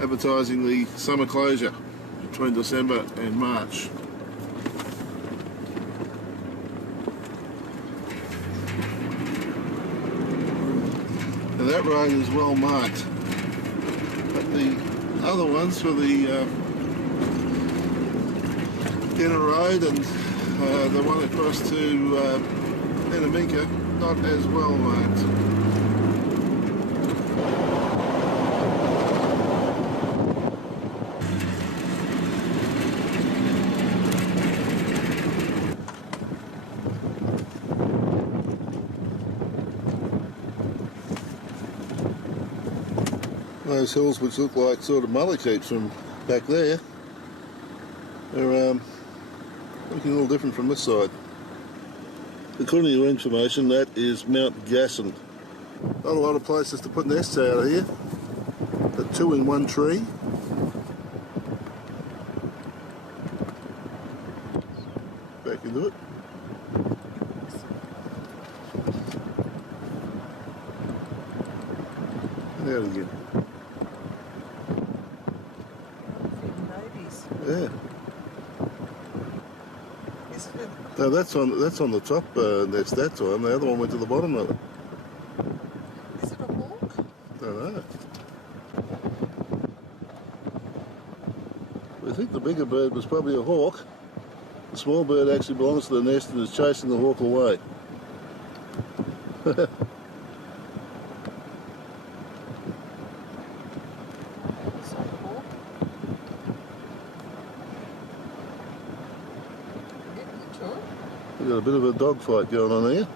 advertising the summer closure between December and March. Now that road is well marked. The other ones for the inner road and the one across to Innaminka, not as well marked. Those hills which look like sort of mullicaps from back there are looking a little different from this side. According to your information, that is Mount Gasson. Not a lot of places to put nests out of here, but 2 in 1 tree. Back into it. And out again. Yeah. No, that's on the top nest that time. The other one went to the bottom of it. Is it a hawk? Don't know. We think the bigger bird was probably a hawk. The small bird actually belongs to the nest and is chasing the hawk away. We've got a bit of a dogfight going on here.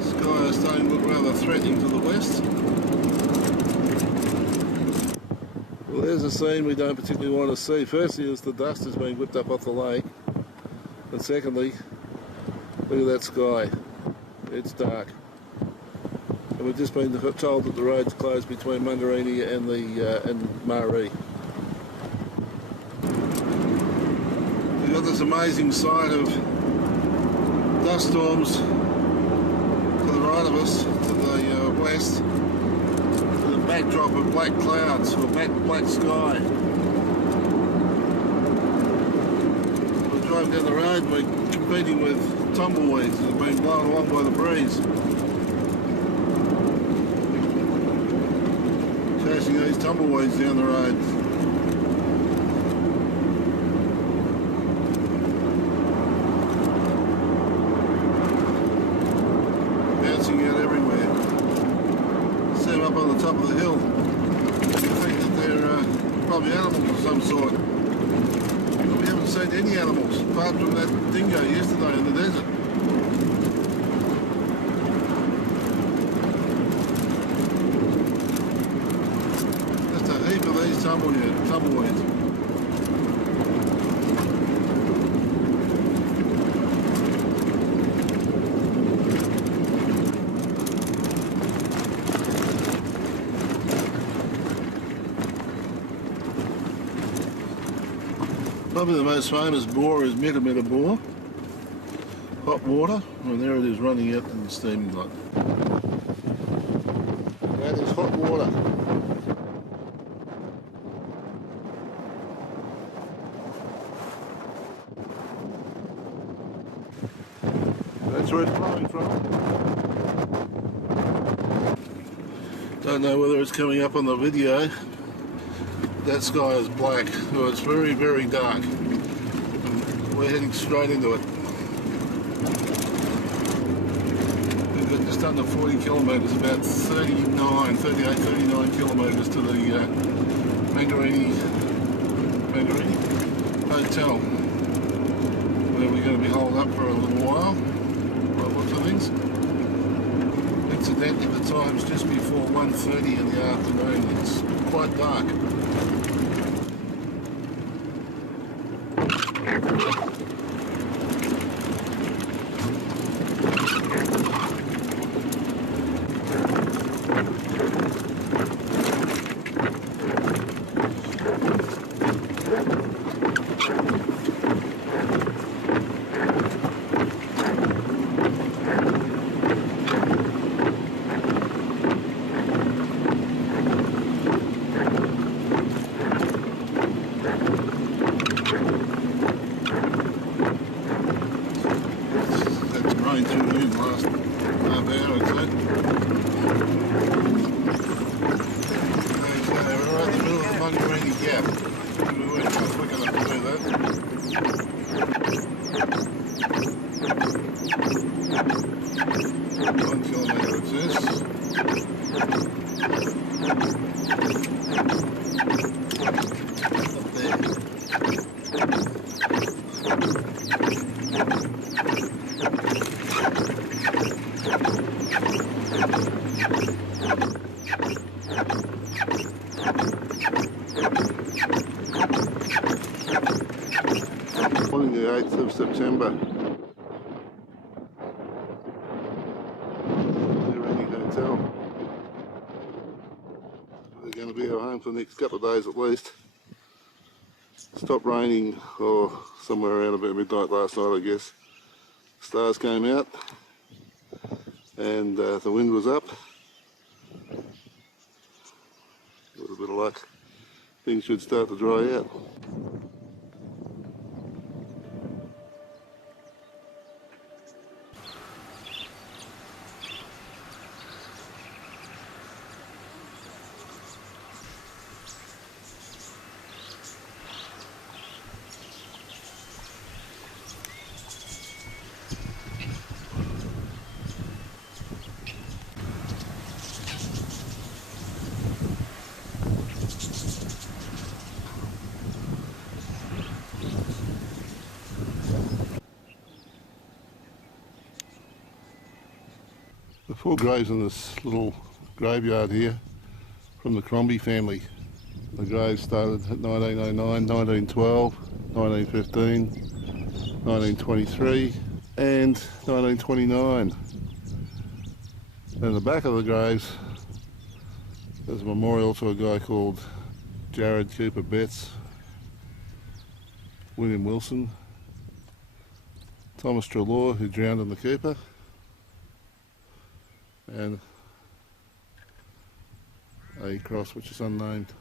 Sky is starting to look rather threatening to the west. Well, there's a scene we don't particularly want to see. Firstly, is the dust is being whipped up off the lake. And secondly, look at that sky. It's dark. And we've just been told that the road's closed between Mungerannie and Marree. We've got this amazing sight of dust storms to the right of us, to the west, with a backdrop of black clouds, or black sky. Driving down the road, we're competing with tumbleweeds that have been blown along by the breeze. Chasing these tumbleweeds down the road. Bouncing out everywhere. See them up on the top of the hill. You think that they're probably animals of some sort. We haven't seen any animals apart from that dingo yesterday in the desert. Just a heap of these tumbleweeds. Probably the most famous bore is Innaminka bore. Hot water, and there it is running out in the steaming hot. That is hot water. That's where it's flowing from. Don't know whether it's coming up on the video. That sky is black, so it's very, very dark. We're heading straight into it. We've got just under 40 kilometres, about 38, 39 kilometres to the Mungerannie Hotel, where we're going to be holed up for a little while, by lots of things. Incidentally, the time's just before 1:30 in the afternoon. It's quite dark. Morning the 8th of September. Mungerannie Hotel. We're going to be at home for the next couple of days at least. Stopped raining somewhere around about midnight last night, I guess. Stars came out and the wind was up. With a bit of luck, things should start to dry out. The 4 graves in this little graveyard here from the Crombie family. The graves started at 1909, 1912, 1915, 1923 and 1929. And in the back of the graves there's a memorial to a guy called Jared Cooper Betts, William Wilson, Thomas Trelaw, who drowned in the Cooper, and a cross which is unnamed.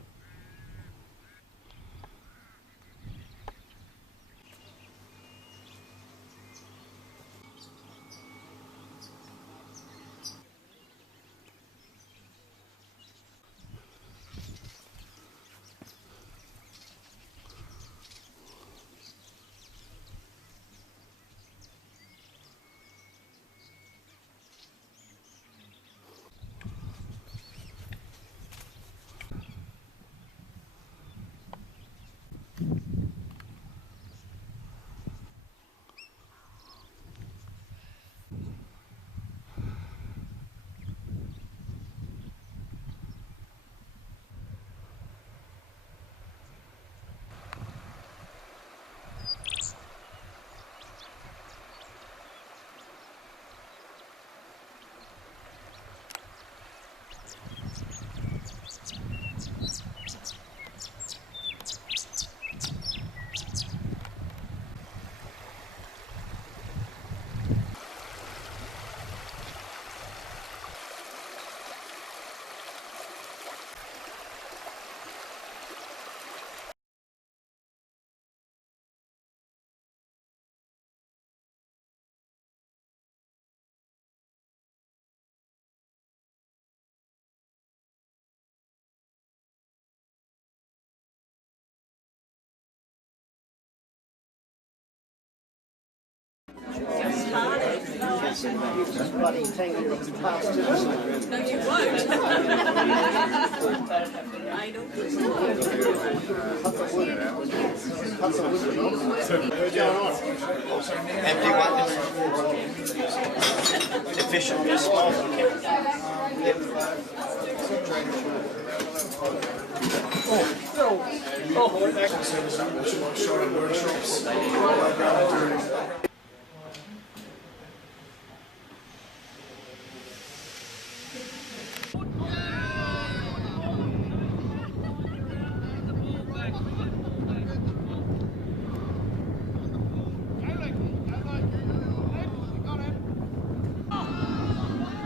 Bloody tangled up past No, you won't. I don't think so. empty one. Efficient, just small.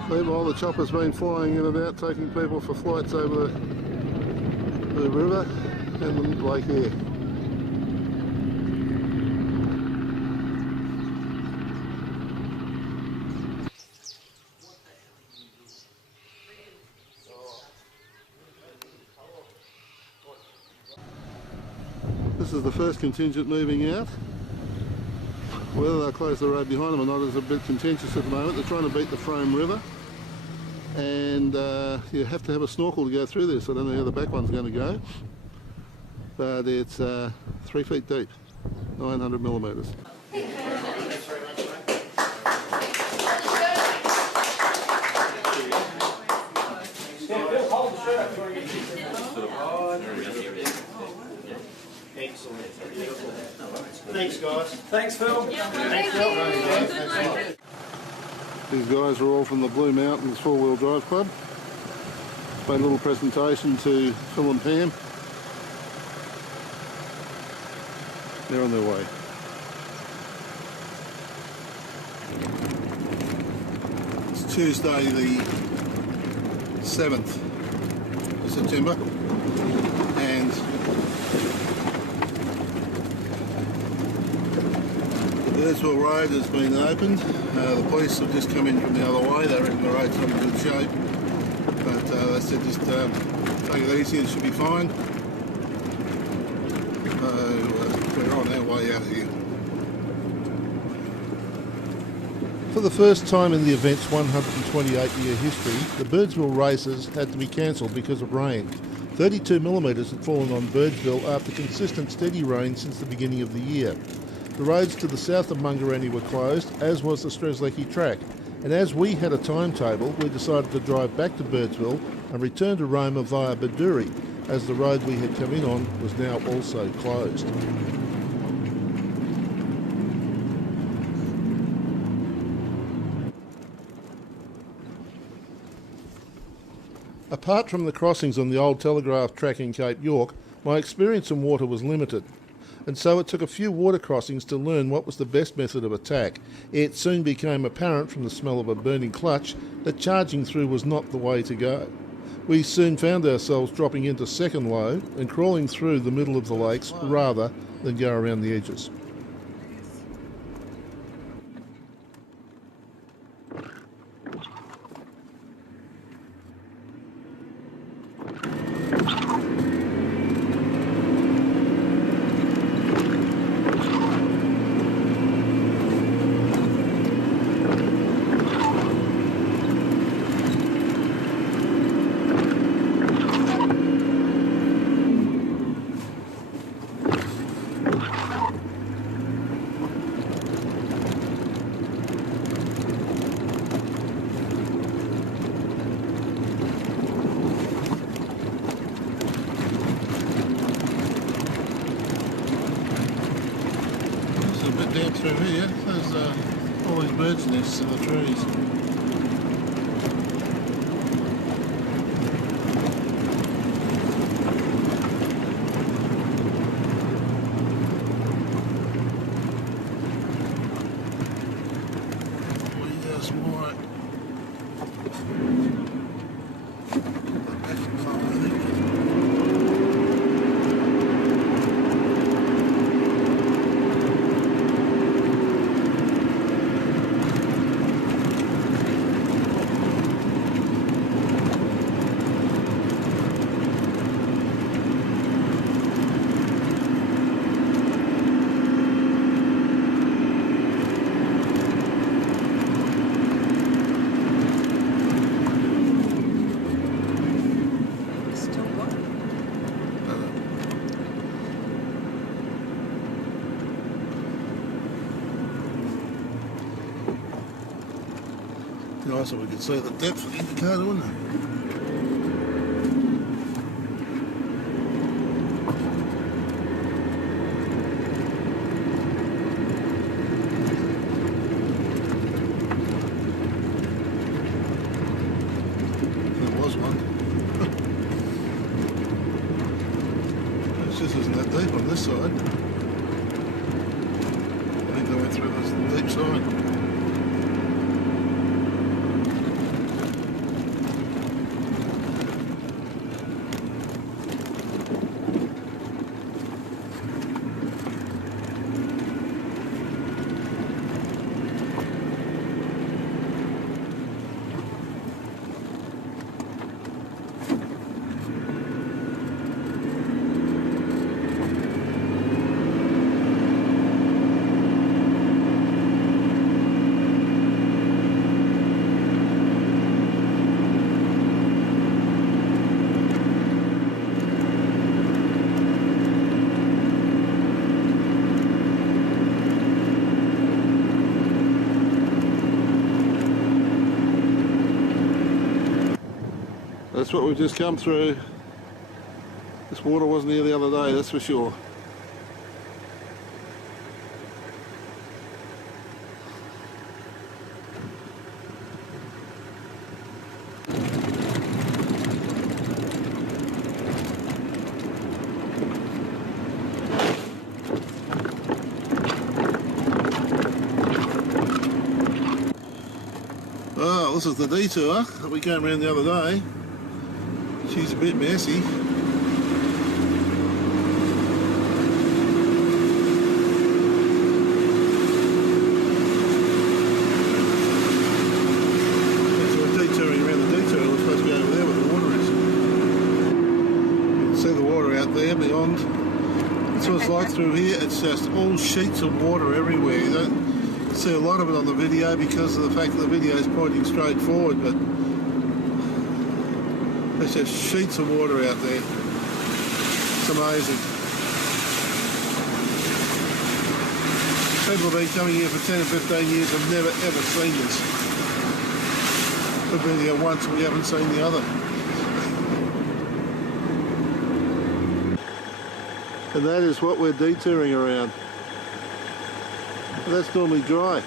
Meanwhile, the chopper's been flying in and out, taking people for flights over the river and the lake here. This is the first contingent moving out. Whether they'll close the road behind them or not is a bit contentious at the moment. They're trying to beat the Frome River, and you have to have a snorkel to go through this. I don't know how the back one's going to go, but it's 3 feet deep, 900 millimetres. Excellent. Thanks, guys. Thanks, Phil. Thanks, Phil. These guys are all from the Blue Mountains 4-Wheel Drive Club. Made a little presentation to Phil and Pam. They're on their way. It's Tuesday the 7th of September, and Birdsville Road has been opened. The police have just come in from the other way. They reckon the road's not in good shape. But they said just take it easy, it should be fine. So we're on our way out of here. For the first time in the event's 128-year history, the Birdsville races had to be cancelled because of rain. 32mm had fallen on Birdsville after consistent steady rain since the beginning of the year. The roads to the south of Mungerannie were closed, as was the Strzelecki track, and as we had a timetable, we decided to drive back to Birdsville and return to Roma via Bedourie, as the road we had come in on was now also closed. Apart from the crossings on the old telegraph track in Cape York, my experience in water was limited, and so it took a few water crossings to learn what was the best method of attack. It soon became apparent from the smell of a burning clutch that charging through was not the way to go. We soon found ourselves dropping into second low and crawling through the middle of the lakes rather than go around the edges. Down through here, there's all these birds' nests in the trees. There's more. Nice if we could see the depth of the indicator, wouldn't it? There was one. It just isn't that deep on this side. I think they went through this deep side. That's what we've just come through. This water wasn't here the other day, that's for sure. Oh, this is the detour that we came around the other day. She's a bit messy. pond. That's what it's like through here. It's just all sheets of water everywhere. You don't see a lot of it on the video because of the fact that the video is pointing straight forward, but there's just sheets of water out there. It's amazing. People have been coming here for 10 or 15 years and never ever seen this. We've been here once and we haven't seen the other. And that is what we're detouring around. That's normally dry.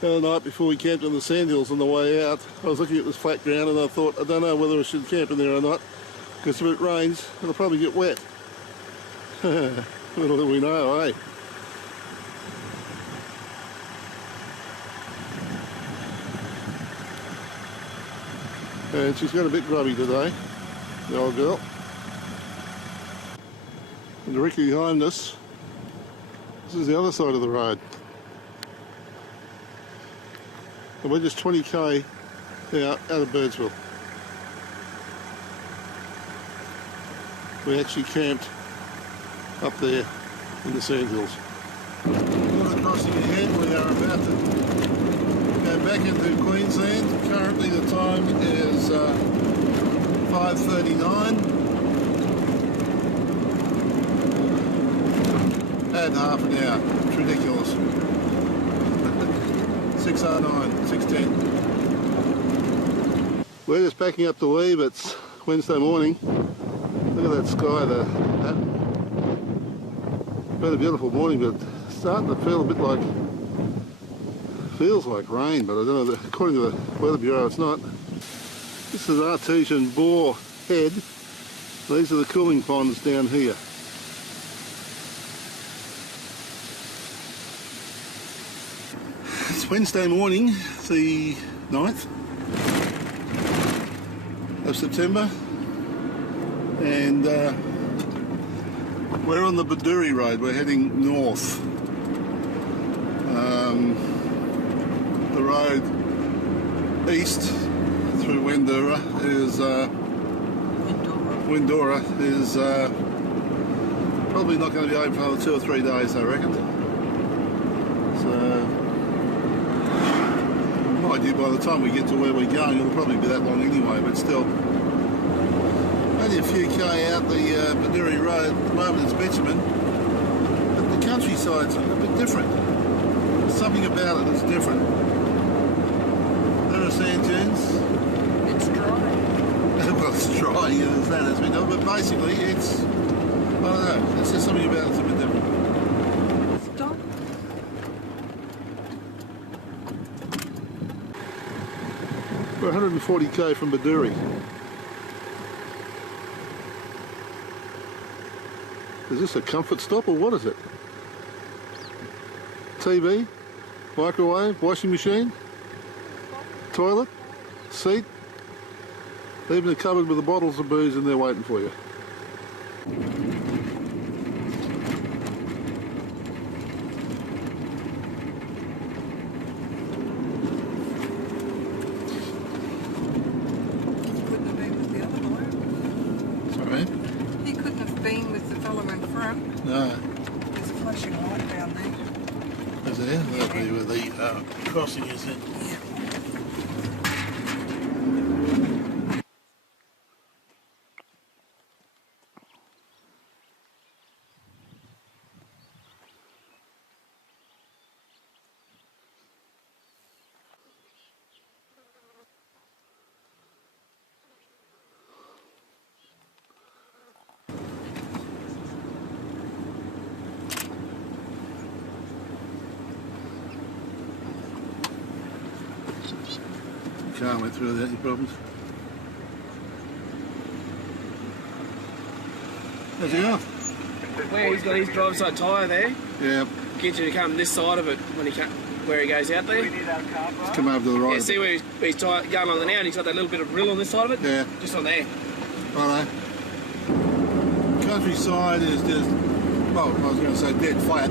The other night before we camped on the sandhills on the way out, I was looking at this flat ground and I thought, I don't know whether I should camp in there or not, because if it rains, it'll probably get wet. Little do we know, eh? And she's got a bit grubby today, the old girl. And directly behind us, this is the other side of the road. And we're just 20k out of Birdsville. We actually camped up there in the sandhills. Water crossing ahead, we are about to go back into Queensland. Currently the time is 5:39. Add half an hour. It's ridiculous. 6:09, 6:10. We're just packing up to leave. It's Wednesday morning. Look at that sky there. Been a beautiful morning, but it's starting to feel a bit like, feels like rain, but I don't know, according to the Weather Bureau it's not. This is Artesian Bore Head. These are the cooling ponds down here. It's Wednesday morning, the 9th of September, and we're on the Bedourie road. We're heading north. The road east through Windorah is probably not going to be open for another 2 or 3 days, I reckon. So idea by the time we get to where we're going, it'll probably be that long anyway, but still. Only a few k out the Bedourie road. At the moment it's bitumen, but the countryside's a bit different. There's something about it that's different. There are sand dunes. It's dry. Well, it's dry, yeah, there's that as we know, but basically it's, I don't know, there's just something about it that's a bit different. Stop. We're 140k from Bedourie. Is this a comfort stop or what is it? TV, microwave, washing machine, toilet, seat, even a cupboard with the bottles of booze in there waiting for you. Crossing is it? Yeah. Car went through without any problems. How's it going? Where he's got his driver's side tyre there. Yeah. Get you to come this side of it when he where he goes out there. Let's come over to the right. Yeah, see where he's going on there now, and he's got that little bit of rill on this side of it? Yeah. Just on there. Righto. Countryside is just, well, I was going to say dead flat.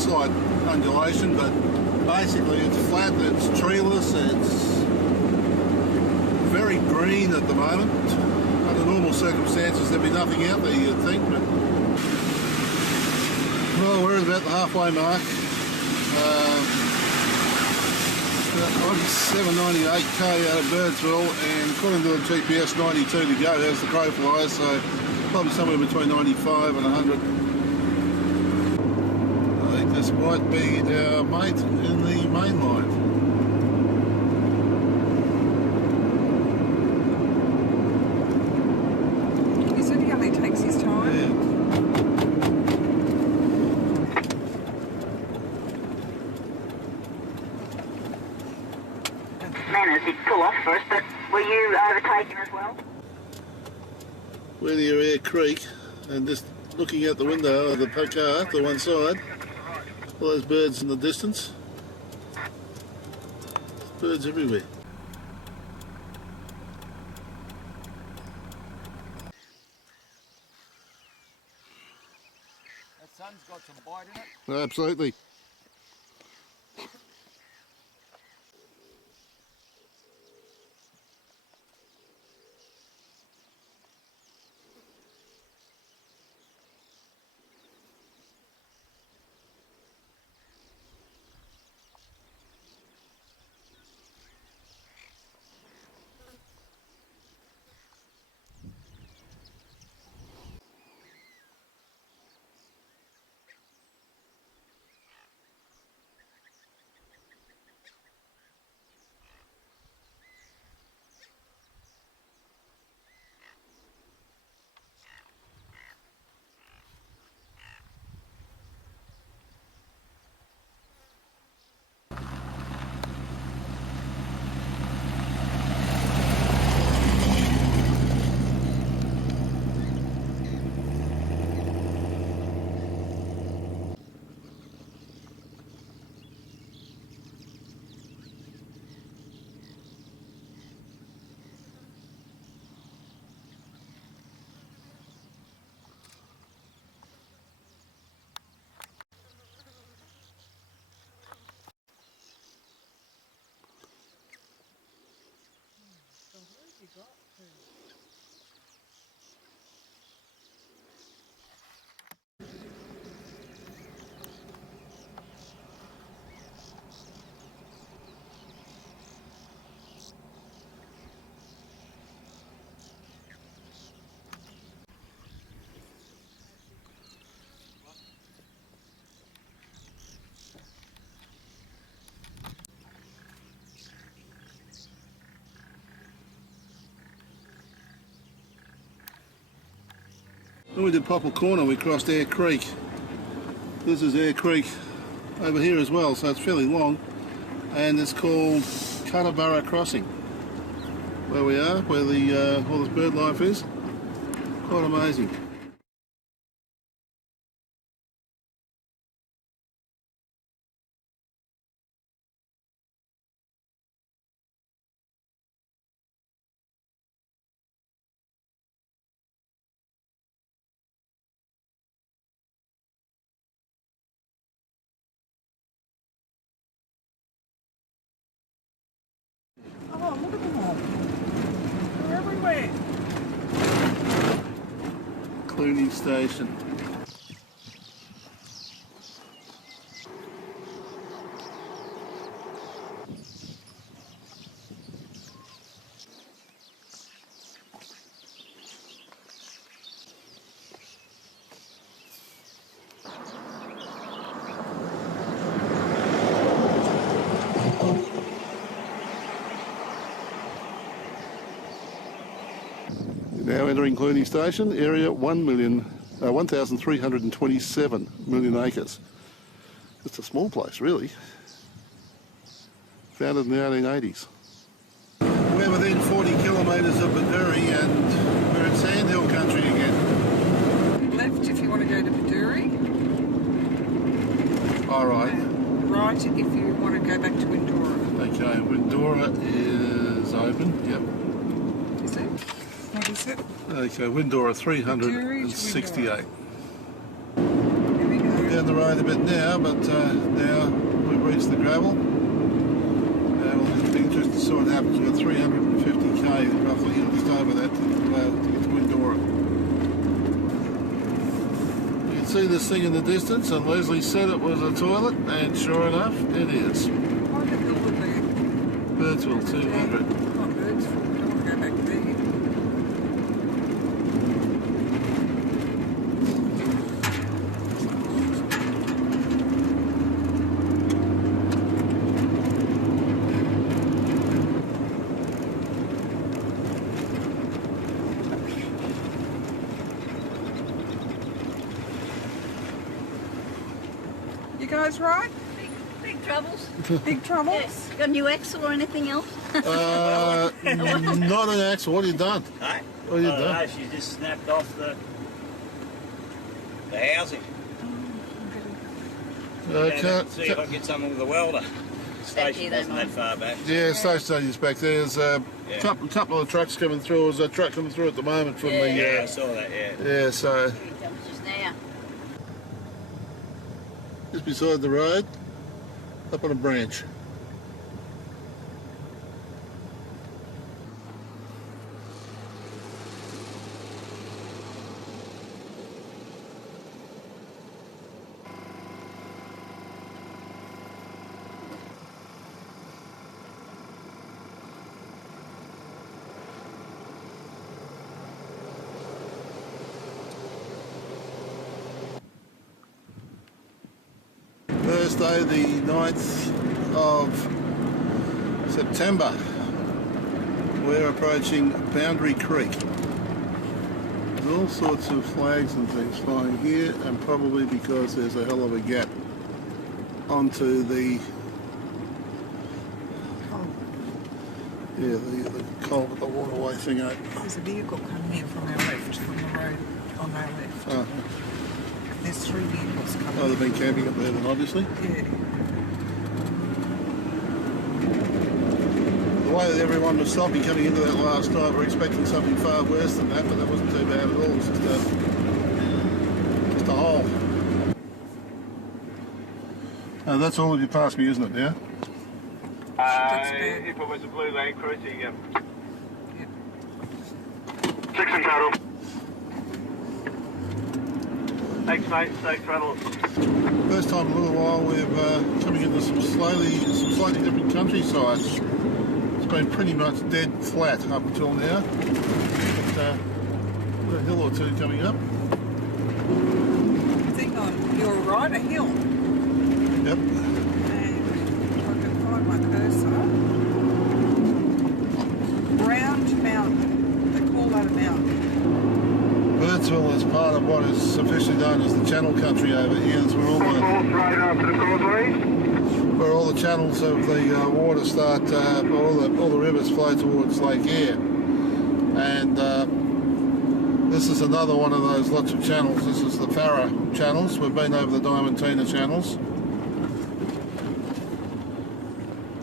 slight undulation, but basically it's flat, it's treeless, it's very green at the moment. Under normal circumstances there'd be nothing out there, you'd think, but well, we're at about the halfway mark. About 798k out of Birdsville, and according to the GPS 92 to go as the crow flies, so probably somewhere between 95 and 100. I think this might be our mate in the main line. He said he only takes his time. Yeah. Manners did pull off first, but were you overtaken as well? We're near Air Creek, and just looking out the window of the car to one side, all those birds in the distance. There's birds everywhere. That sun's got some bite in it. Absolutely. When we did Poeppel Corner, we crossed Air Creek. This is Air Creek over here as well, so it's fairly long, and it's called Cuttaburra Crossing. Where we are, where the all this bird life is, quite amazing. Oh, look at them all. They're everywhere. Cluney Station. Now entering Cluney Station, area 1,327 million acres. It's a small place, really. Founded in the 1880s. We're within 40 kilometres of Bedourie and we're in Sandhill country again. Left if you want to go to Bedourie. All right. Right if you want to go back to Windorah. Okay, Windorah is open, yep. Is it? What is it? Okay, Windorah 368. Here we go. Yeah, down the road a bit now, but now we've reached the gravel. It'll be interesting to see what happens. We've got 350k roughly, just over that to get to Windorah. You can see this thing in the distance, and Leslie said it was a toilet, and sure enough, it is. What the hell would be? Birdsville 200. Oh, Birdsville. I don't want to go back there. You guys right? Big troubles. Big trouble? Yes. Got a new axle or anything else? Not an axle. What have you done? Hey? What have you done? No, she just snapped off the housing. See if I can get something with the welder. The station wasn't that far back. Yeah, station's back there. There's a couple of trucks coming through. There's a truck coming through at the moment from the... Yeah, I saw that, yeah. Yeah, so... That was just now. Just beside the road, up on a branch. Thursday the 9th of September. We're approaching Boundary Creek. There's all sorts of flags and things flying here, and probably because there's a hell of a gap onto the the culvert, the waterway thing out. There's a vehicle coming in from our left, from the road on our left. Oh, There's 3 vehicles coming. oh, they've been camping up there then, obviously. Yeah. The way that everyone was stopping coming into that last night, we're expecting something far worse than that, but that wasn't too bad at all. It was just a hole. That's all of you past me, isn't it, now? If it was a blue Land Cruiser, yeah. Yep. 6 in total. Thanks, mate. Safe travels. First time in a little while we've coming into some slightly different countrysides. It's been pretty much dead flat up until now. But, a hill or two coming up. I think on your right, a hill. Yep. And if I can find my cursor. Round Mountain. They call that a mountain. Birdsville is part of what is officially known as the Channel Country over here. It's where all the channels of the water start, all the rivers flow towards Lake Eyre. And this is another one of those lots of channels. This is the Farra channels. We've been over the Diamantina channels.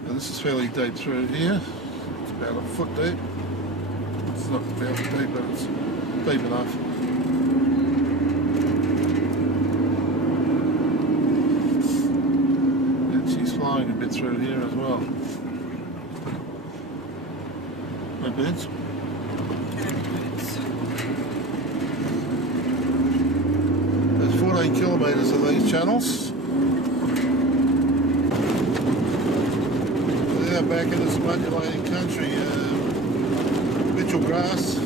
And this is fairly deep through here. It's about a foot deep. It's not about deep, but it's deep enough. And she's flying a bit through here as well. No birds? There's 14 kilometres of these channels. They're back into some undulating country. Mitchell grass,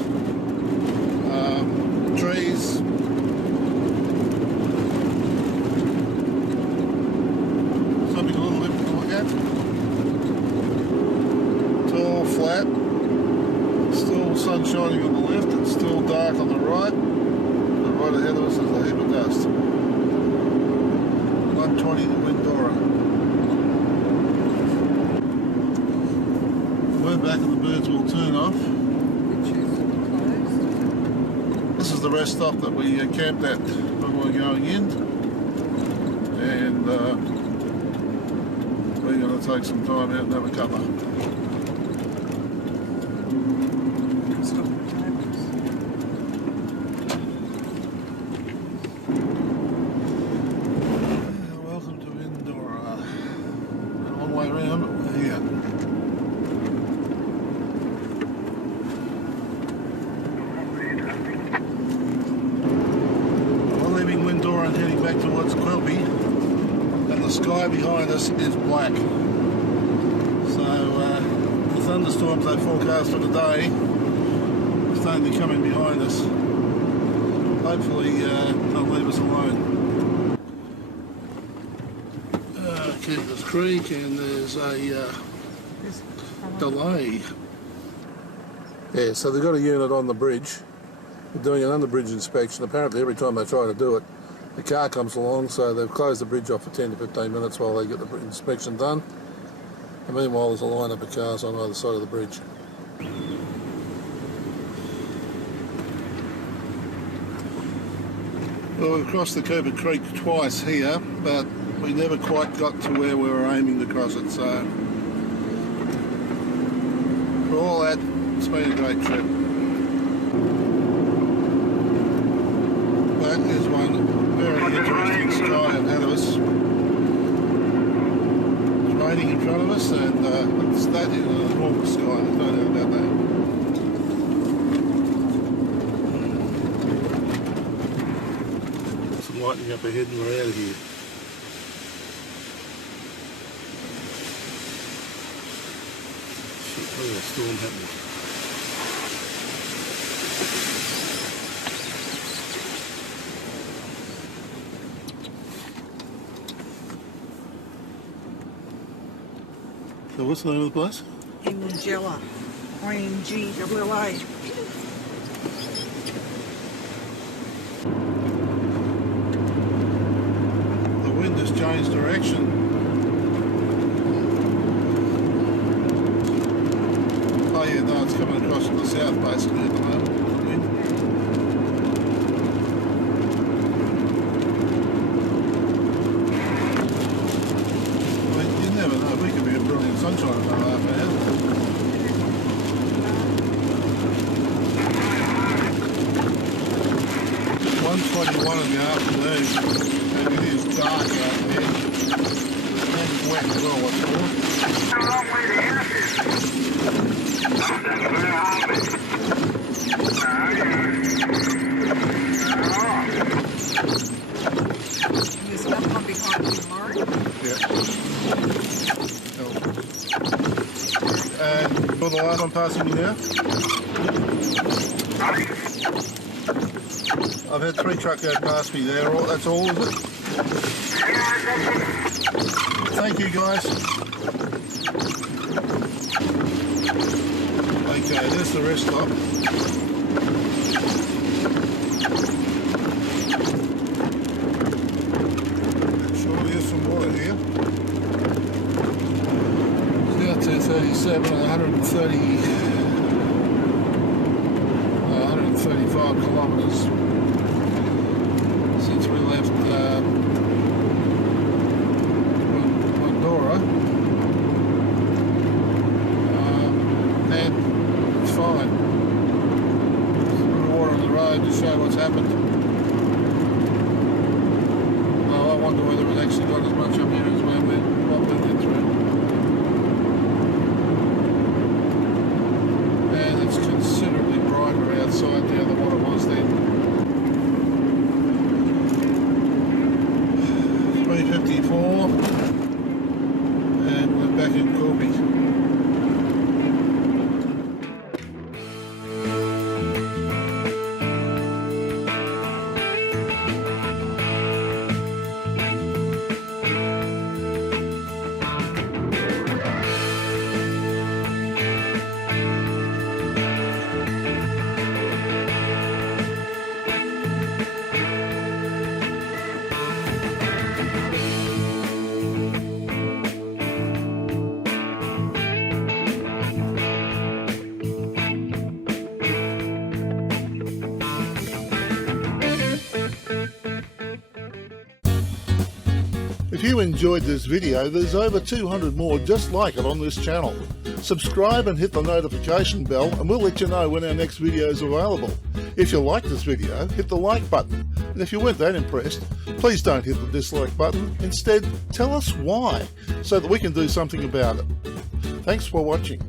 trees. Something a little different to look at. Tall, flat. Still sun shining on the left. It's still dark on the right. But right ahead of us is a heap of dust. 120 to Windorah. We're back at the Birdsville Turnoff. This is the rest stop that we camped at when we were going in. And we're going to take some time out and have a cuppa. way around. Here. We're leaving Windorah and heading back towards Quilpie, and the sky behind us is black. So the thunderstorms they forecast for today are starting to come in behind us. Hopefully they'll leave us alone. Keepers Creek, and there's a delay. Yeah, so they've got a unit on the bridge. They're doing an under-bridge inspection. Apparently every time they try to do it, the car comes along, so they've closed the bridge off for 10 to 15 minutes while they get the inspection done. And meanwhile there's a line-up of cars on either side of the bridge. Well, we've crossed the Cuttaburra Creek twice here, but we never quite got to where we were aiming to cross it, so for all that, it's been a great trip. But there's one very interesting sky ahead of us. It's raining in front of us, and it's that in a normal sky, there's no doubt about that. Some lightning up ahead and we're out of here. Look at that storm happening. So what's the name of the place? Ingella. I-N-G-L-L-A. The wind has changed direction. Oh yeah, no, it's coming across from the south basically at the moment. Well, you never know, we could be in brilliant sunshine in about half an hour. It's 1:21 in the afternoon and it is dark out there. And wet as well, what's more. There's another one behind you, Marree. Yeah. And for the last one passing me now? I've had 3 trucks go past me there. That's all, is it? Thank you, guys. Okay, there's the rest stop. Surely there's some water here. It's now 2:37 and 135 kilometres since we left Windorah. And it's fine. There's water on the road to show what's happened. Well, I wonder whether it actually got as much up here as what we went through. And it's considerably brighter outside now than what it was then. 3:54 and we're back in Quilpie. If you enjoyed this video, there's over 200 more just like it on this channel. Subscribe and hit the notification bell and we'll let you know when our next video is available. If you liked this video, hit the like button. And if you weren't that impressed, Please don't hit the dislike button. Instead, tell us why, so that we can do something about it. Thanks for watching.